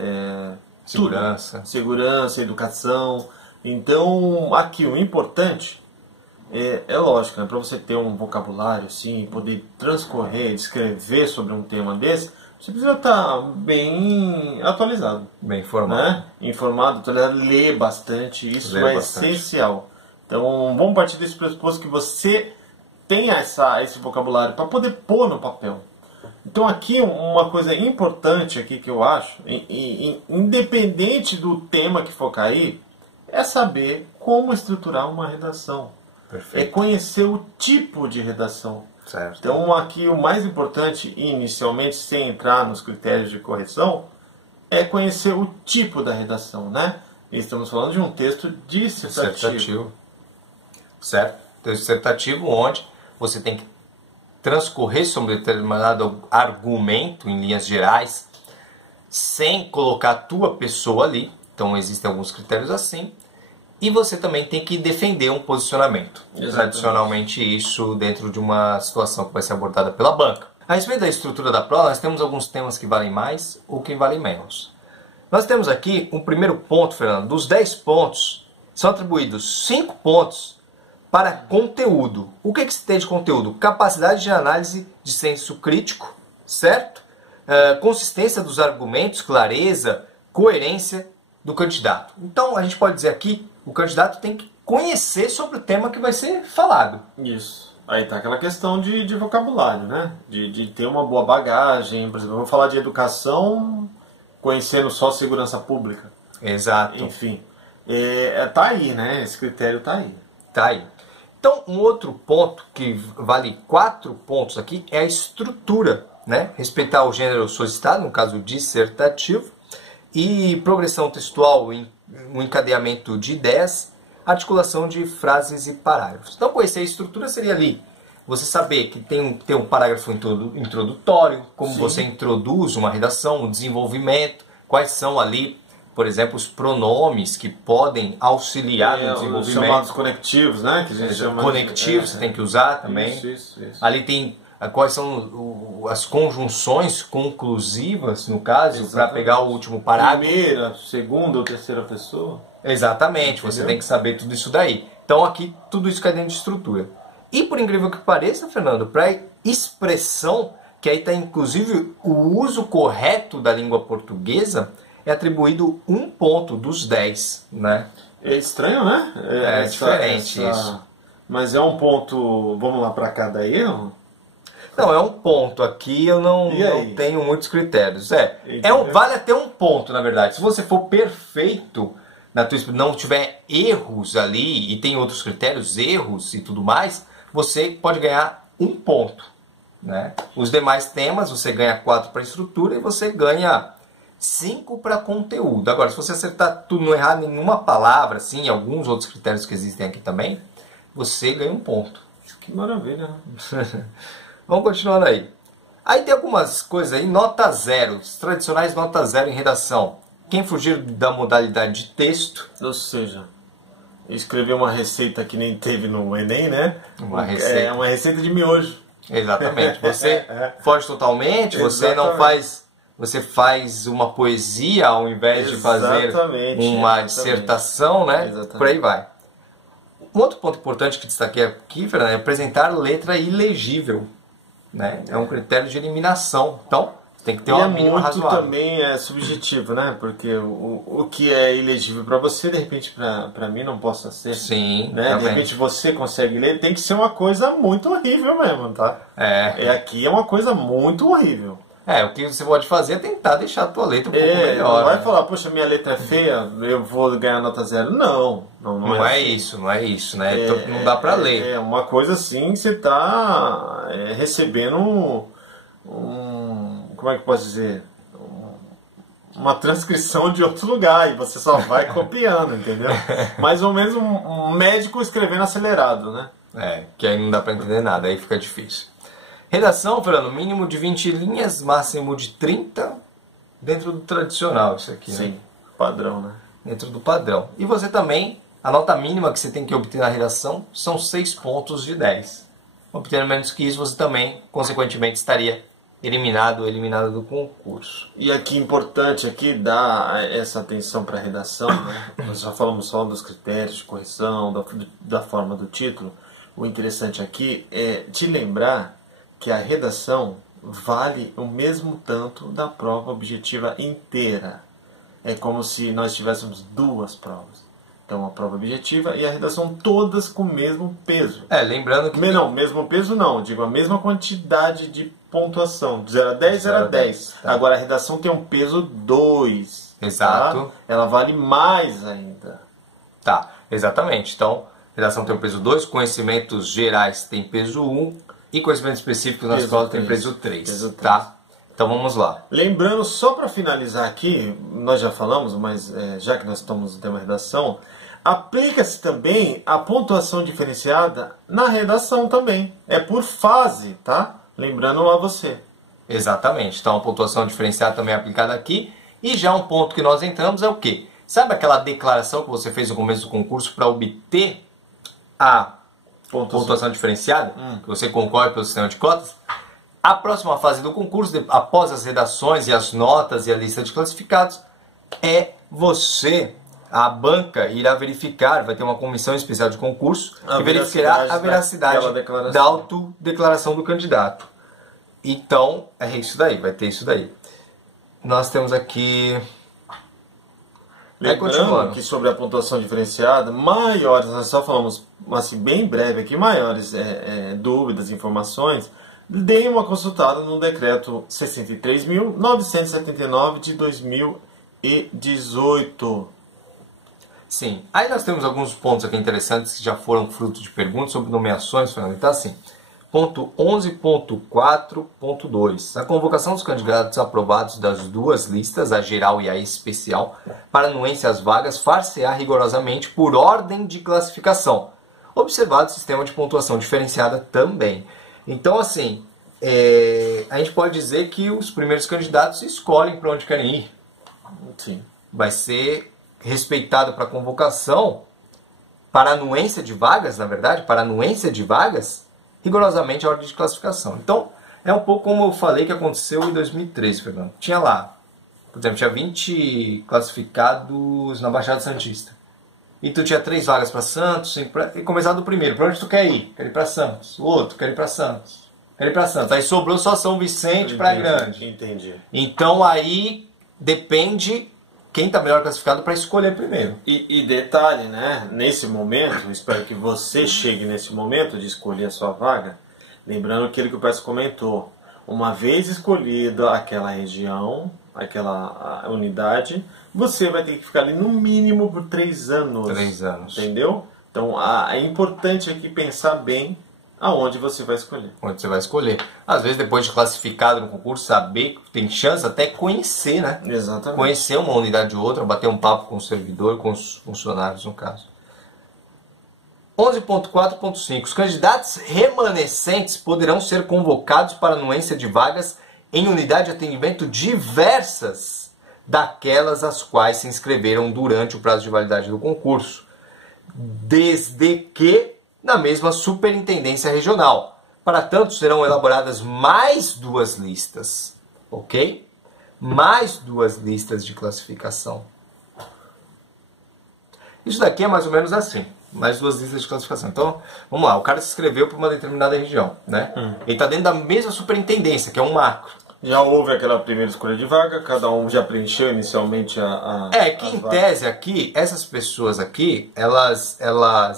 segurança. Tudo. Segurança, educação. Então, aqui o importante é lógico, né? Para você ter um vocabulário assim, poder transcorrer, descrever sobre um tema desse, você precisa estar bem atualizado. Bem informado. Né? Informado, atualizado, ler bastante, isso é essencial. Então, vamos partir desse pressuposto que você tenha esse vocabulário para poder pôr no papel. Então, aqui, uma coisa importante aqui que eu acho, independente do tema que for cair, é saber como estruturar uma redação. Perfeito. É conhecer o tipo de redação. Certo. Então, aqui, o mais importante, inicialmente, sem entrar nos critérios de correção, é conhecer o tipo da redação, né? Estamos falando de um texto dissertativo. Certo? Texto dissertativo onde você tem que transcorrer sobre determinado argumento em linhas gerais, sem colocar a tua pessoa ali. Então existem alguns critérios assim. E você também tem que defender um posicionamento. Exatamente. Tradicionalmente isso dentro de uma situação que vai ser abordada pela banca. A respeito da estrutura da prova, nós temos alguns temas que valem mais ou que valem menos. Nós temos aqui um primeiro ponto, Fernando. Dos 10 pontos, são atribuídos 5 pontos para conteúdo. O que se tem de conteúdo? Capacidade de análise de senso crítico, certo? Consistência dos argumentos, clareza, coerência do candidato. Então, a gente pode dizer aqui, o candidato tem que conhecer sobre o tema que vai ser falado. Isso. Aí tá aquela questão de vocabulário, né? De ter uma boa bagagem. Por exemplo, eu vou falar de educação, conhecendo só segurança pública. Exato. Enfim, tá aí, né? Esse critério tá aí. Tá aí. Então, um outro ponto que vale 4 pontos aqui é a estrutura, né? Respeitar o gênero solicitado, no caso dissertativo, e progressão textual, um encadeamento de ideias, articulação de frases e parágrafos. Então, conhecer a estrutura seria ali você saber que tem um parágrafo introdutório, como você introduz uma redação, o desenvolvimento, quais são ali, por exemplo, os pronomes que podem auxiliar no desenvolvimento. Os chamados conectivos, né? Que a gente chama conectivos, você tem que usar também. Isso. Ali tem quais são as conjunções conclusivas, no caso, para pegar o último parágrafo. Primeira, segunda ou terceira pessoa. Exatamente, Entendeu? você tem que saber tudo isso daí. Então aqui tudo isso cai dentro de estrutura. E por incrível que pareça, Fernando, para expressão, que aí está inclusive o uso correto da língua portuguesa, é atribuído 1 ponto dos 10, né? É estranho, né? É diferente isso. Mas é um ponto, vamos lá, para cada erro? Não, é um ponto. Aqui eu não tenho muitos critérios. Vale até 1 ponto, na verdade. Se você for perfeito, não tiver erros ali, e tem outros critérios, erros e tudo mais, você pode ganhar 1 ponto. Né? Os demais temas, você ganha 4 para estrutura e você ganha 5 para conteúdo. Agora, se você acertar tudo, não errar nenhuma palavra, assim, alguns outros critérios que existem aqui também, você ganha 1 ponto. Que maravilha. Vamos continuando aí. Aí tem algumas coisas aí, nota 0. Os tradicionais nota 0 em redação. Quem fugir da modalidade de texto... Ou seja, escrever uma receita que nem teve no Enem, né? Uma receita. É uma receita de miojo. Exatamente. Você foge totalmente, você não faz... Você faz uma poesia ao invés de fazer uma dissertação, né? Exatamente. Por aí vai. Um outro ponto importante que destaquei aqui, Fernando, é apresentar letra ilegível. Né? É um critério de eliminação. Então, tem que ter uma mínima razoável. Também é subjetivo, né? Porque o que é ilegível para você, de repente para mim não possa ser. Sim, né? De repente você consegue ler, tem que ser uma coisa muito horrível mesmo, tá? Aqui é uma coisa muito horrível. O que você pode fazer é tentar deixar a tua letra um pouco melhor. Não vai falar, poxa, minha letra é feia, eu vou ganhar nota 0. Não é isso, não é isso, né? Não dá pra ler. É uma coisa assim, você tá recebendo como é que eu posso dizer? Uma transcrição de outro lugar e você só vai copiando, entendeu? Mais ou menos um médico escrevendo acelerado, né? Que aí não dá pra entender nada, aí fica difícil. Redação, Fernando, mínimo de 20 linhas, máximo de 30, dentro do tradicional isso aqui, Sim, né? Padrão, né? Dentro do padrão. E você também, a nota mínima que você tem que obter na redação são 6 pontos de 10. Obtendo menos que isso, você também, consequentemente, estaria eliminado do concurso. E aqui, importante aqui, dar essa atenção para a redação, né? Nós já falamos só dos critérios de correção, da forma do título. O interessante aqui é te lembrar que a redação vale o mesmo tanto da prova objetiva inteira. É como se nós tivéssemos 2 provas. Então a prova objetiva e a redação todas com o mesmo peso. Lembrando que... Não, mesmo peso não, digo a mesma quantidade de pontuação. De 0 a 10, 0 a 10. Tá. Agora a redação tem um peso 2. Exato. Tá? Ela vale mais ainda. Tá, exatamente. Então, redação tem um peso 2, conhecimentos gerais tem peso 1, e conhecimentos específicos na escola tem peso 3, tá? Então vamos lá. Lembrando, só para finalizar aqui, nós já falamos, mas já que nós estamos no tema redação, aplica-se também a pontuação diferenciada na redação também. É por fase, tá? Lembrando a você. Exatamente. Então a pontuação diferenciada também é aplicada aqui. E já um ponto que nós entramos é o quê? Sabe aquela declaração que você fez no começo do concurso para obter a pontuação diferenciada, que você concorre pelo sistema de cotas? A próxima fase do concurso, após as redações e as notas e a lista de classificados, a banca irá verificar, vai ter uma comissão especial de concurso que verificará a veracidade da autodeclaração do candidato. Então, é isso daí, vai ter isso daí. Nós temos aqui... Lembrando que sobre a pontuação diferenciada, maiores, nós só falamos assim, bem breve aqui, maiores dúvidas, informações, deem uma consultada no decreto 63.979 de 2018. Sim, aí nós temos alguns pontos aqui interessantes que já foram fruto de perguntas sobre nomeações, Fernando. Então assim, ponto 11.4.2. A convocação dos candidatos aprovados das 2 listas, a geral e a especial, para anuência às vagas, far-se-á rigorosamente por ordem de classificação, observado o sistema de pontuação diferenciada também. Então, assim, a gente pode dizer que os primeiros candidatos escolhem para onde querem ir. Sim. Vai ser respeitado para a convocação, para anuência de vagas, na verdade, para anuência de vagas, rigorosamente a ordem de classificação. Então, é um pouco como eu falei que aconteceu em 2013, Fernando. Tinha lá, por exemplo, tinha 20 classificados na Baixada Santista. E tu tinha 3 vagas para Santos, 5 pra... e começar do primeiro. Para onde tu quer ir? Quero ir para Santos. O outro, quero ir para Santos. Quero ir para Santos. Aí sobrou só São Vicente, Praia Grande. Entendi. Então aí depende quem está melhor classificado para escolher primeiro. E detalhe, né? Nesse momento, espero que você chegue nesse momento de escolher a sua vaga, lembrando aquilo que o Peço comentou. Uma vez escolhida aquela região, aquela unidade, você vai ter que ficar ali no mínimo por 3 anos. 3 anos. Entendeu? Então é importante aqui pensar bem aonde você vai escolher. Onde você vai escolher. Às vezes, depois de classificado no concurso, saber que tem chance até conhecer, né? Exatamente. Conhecer uma unidade ou outra, bater um papo com o servidor, com os funcionários, no caso. 11.4.5. Os candidatos remanescentes poderão ser convocados para anuência de vagas em unidade de atendimento diversas daquelas às quais se inscreveram durante o prazo de validade do concurso, desde que na mesma superintendência regional. Para tanto, serão elaboradas mais 2 listas, ok? Mais 2 listas de classificação. Isso daqui é mais ou menos assim. Mais 2 listas de classificação. Então, vamos lá. O cara se inscreveu para uma determinada região, né? Ele está dentro da mesma superintendência, que é um macro. Já houve aquela primeira escolha de vaga, cada um já preencheu inicialmente a que em tese aqui, essas pessoas aqui, elas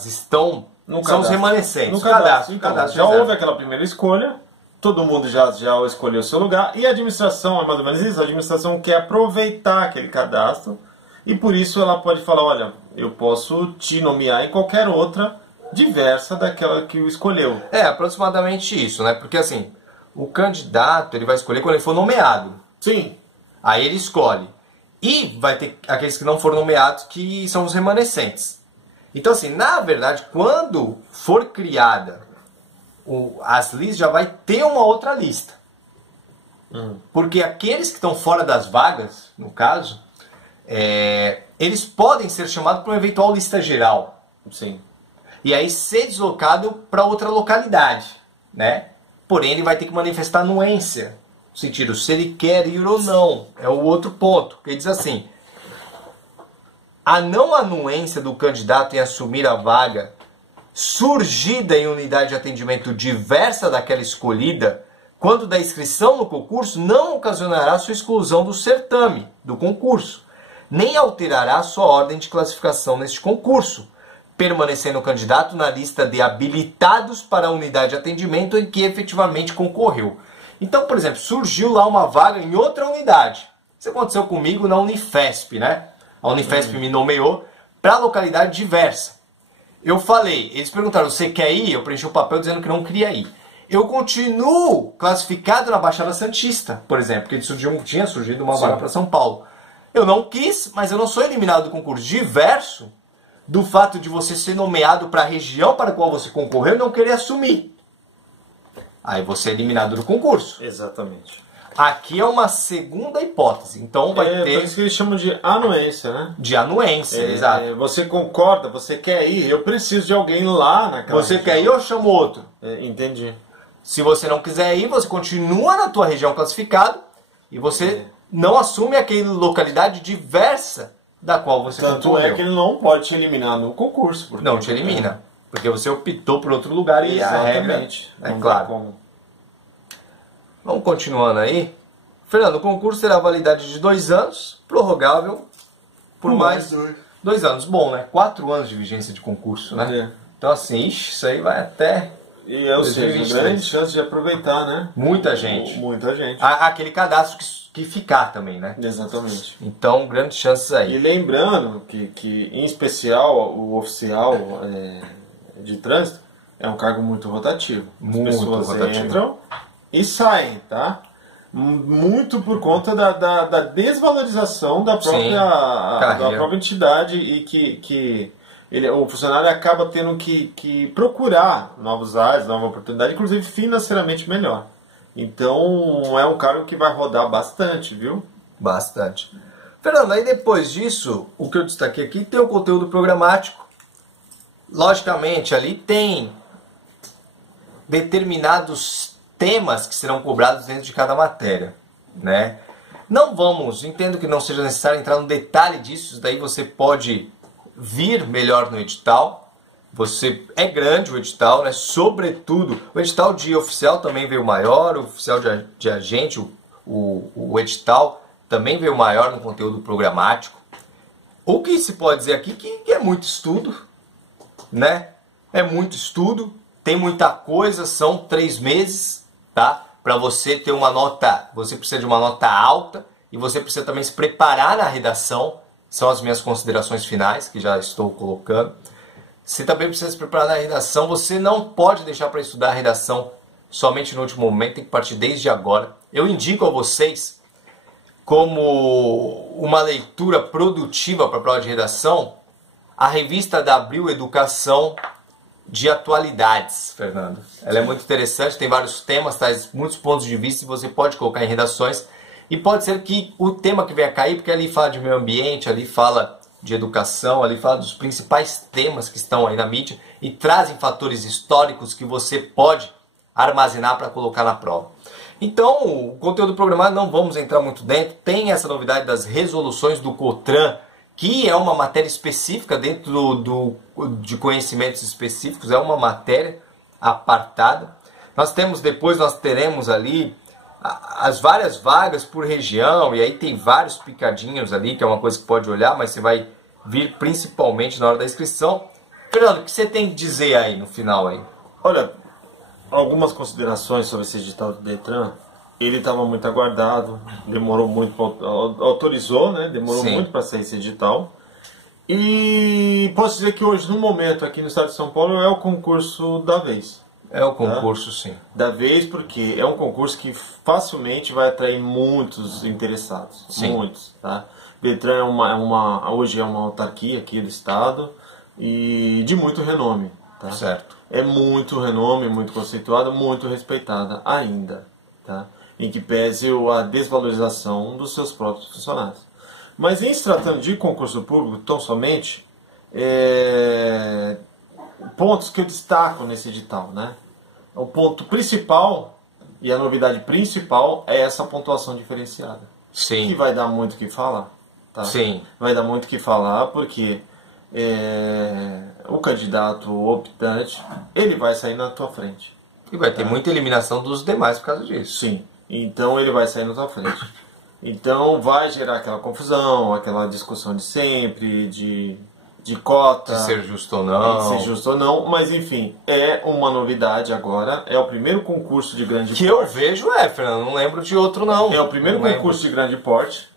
estão... são os remanescentes. No cadastro. Então, cadastro já houve aquela primeira escolha, todo mundo já escolheu o seu lugar, e a administração, é mais ou menos isso, a administração quer aproveitar aquele cadastro, e por isso ela pode falar, olha, eu posso te nomear em qualquer outra diversa daquela que o escolheu. É, aproximadamente isso, né? Porque assim, o candidato ele vai escolher quando ele for nomeado. Sim. Aí ele escolhe. E vai ter aqueles que não foram nomeados, que são os remanescentes. Então assim, na verdade, quando for criada as listas, já vai ter uma outra lista. Porque aqueles que estão fora das vagas, no caso, eles podem ser chamados para uma eventual lista geral. Sim. E aí ser deslocado para outra localidade, né? Porém, ele vai ter que manifestar anuência. No sentido, se ele quer ir ou não. É o outro ponto. Que ele diz assim: a não anuência do candidato em assumir a vaga surgida em unidade de atendimento diversa daquela escolhida, quando da inscrição no concurso, não ocasionará sua exclusão do certame, do concurso, nem alterará sua ordem de classificação neste concurso, permanecendo o candidato na lista de habilitados para a unidade de atendimento em que efetivamente concorreu. Então, por exemplo, surgiu lá uma vaga em outra unidade. Isso aconteceu comigo na Unifesp, né? A Unifesp me nomeou para localidade diversa. Eu falei, eles perguntaram, você quer ir? Eu preenchi o papel dizendo que não queria ir. Eu continuo classificado na Baixada Santista, por exemplo, porque tinha surgido uma vaga para São Paulo. Eu não quis, mas eu não sou eliminado do concurso. Diverso do fato de você ser nomeado para a região para a qual você concorreu e não querer assumir. Aí você é eliminado do concurso. Exatamente. Aqui é uma segunda hipótese. Então vai ter... Por isso que eles chamam de anuência, né? De anuência, exato. Você concorda, você quer ir, eu preciso de alguém lá naquela Você região. quer ir ou eu chamo outro? Entendi. Se você não quiser ir, você continua na tua região classificado e você não assume aquela localidade diversa da qual você Tanto concorreu. é que ele não pode te eliminar no concurso. Porque não te elimina. Porque você optou por outro lugar e a regra é claro. Vamos continuando aí. Fernando, o concurso terá validade de 2 anos, prorrogável por mais 2 anos. Bom, né? 4 anos de vigência de concurso, né? Então assim, isso aí vai até... E é o seja, grande chance de aproveitar, né? Muita gente. Muita gente. Aquele cadastro que ficar também, né? Exatamente. Então, grandes chances aí. E lembrando que em especial, o oficial de trânsito é um cargo muito rotativo. As pessoas entram e saem, tá? Muito por conta da desvalorização da própria entidade e que o funcionário acaba tendo que procurar novos áreas, nova oportunidade, inclusive financeiramente melhor. Então é um cargo que vai rodar bastante, viu? Bastante. Fernando, aí depois disso, o que eu destaquei aqui tem o conteúdo programático. Logicamente, ali tem determinados temas que serão cobrados dentro de cada matéria, né? Não vamos, entendo que não seja necessário entrar no detalhe disso, daí você pode vir melhor no edital. É grande o edital, né? Sobretudo, o edital de oficial também veio maior, o oficial de agente, o edital também veio maior no conteúdo programático. O que se pode dizer aqui que é muito estudo, né? É muito estudo, tem muita coisa, são 3 meses, tá? Para você ter uma nota, você precisa de uma nota alta e você precisa também se preparar na redação. São as minhas considerações finais, que já estou colocando. Você também precisa se preparar na redação. Você não pode deixar para estudar a redação somente no último momento, tem que partir desde agora. Eu indico a vocês, como uma leitura produtiva para a prova de redação, a revista da Abril Educação de Atualidades, Fernando. Ela é muito interessante, tem vários temas, traz muitos pontos de vista e você pode colocar em redações. E pode ser que o tema que venha a cair, porque ali fala de meio ambiente, ali fala de educação, ali fala dos principais temas que estão aí na mídia e trazem fatores históricos que você pode armazenar para colocar na prova. Então, o conteúdo programado não vamos entrar muito dentro. Tem essa novidade das resoluções do COTRAN, que é uma matéria específica dentro de conhecimentos específicos, é uma matéria apartada. Nós teremos ali as várias vagas por região, e aí tem vários picadinhos ali, que é uma coisa que pode olhar, mas você vai vir principalmente na hora da inscrição. Fernando, o que você tem que dizer aí no final aí? Olha, algumas considerações sobre esse edital do Detran. Ele estava muito aguardado, demorou muito, autorizou, né? Demorou muito para sair esse edital. E posso dizer que hoje, no momento, aqui no estado de São Paulo, é o concurso da vez. É o concurso, tá? Sim. Da vez, porque é um concurso que facilmente vai atrair muitos interessados. Sim. Muitos, tá? Detran hoje é uma autarquia aqui do estado e de muito renome, tá? Certo. É muito renome, muito conceituada, muito respeitada ainda, tá? Em que pese a desvalorização dos seus próprios funcionários. Mas em se tratando de concurso público, tão somente, pontos que eu destaco nesse edital, né? O ponto principal e a novidade principal é essa pontuação diferenciada. Sim. Que vai dar muito o que falar, tá? Sim. Vai dar muito o que falar porque o candidato optante, ele vai sair na tua frente. E vai ter muita eliminação dos demais por causa disso. Sim. Então ele vai sair na tua frente. Então vai gerar aquela confusão, aquela discussão de sempre, de cota. De ser justo ou não. De ser justo ou não, mas enfim, é uma novidade agora. É o primeiro concurso de grande porte. Que eu vejo, Fernando, não lembro de outro não. É o primeiro concurso de grande porte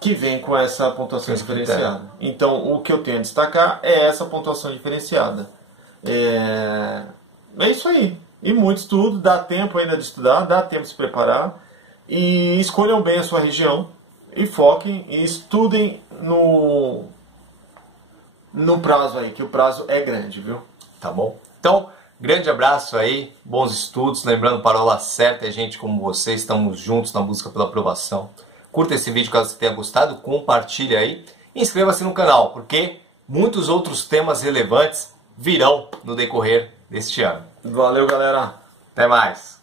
que vem com essa pontuação diferenciada. Então o que eu tenho a destacar é essa pontuação diferenciada. É isso aí. E muito estudo, dá tempo ainda de estudar, dá tempo de se preparar. E escolham bem a sua região e foquem e estudem no prazo aí, que o prazo é grande, viu? Tá bom? Então, grande abraço aí, bons estudos. Lembrando, parola certa, gente como você, estamos juntos na busca pela aprovação. Curta esse vídeo caso você tenha gostado, compartilhe aí e inscreva-se no canal, porque muitos outros temas relevantes virão no decorrer deste ano. Valeu, galera! Até mais!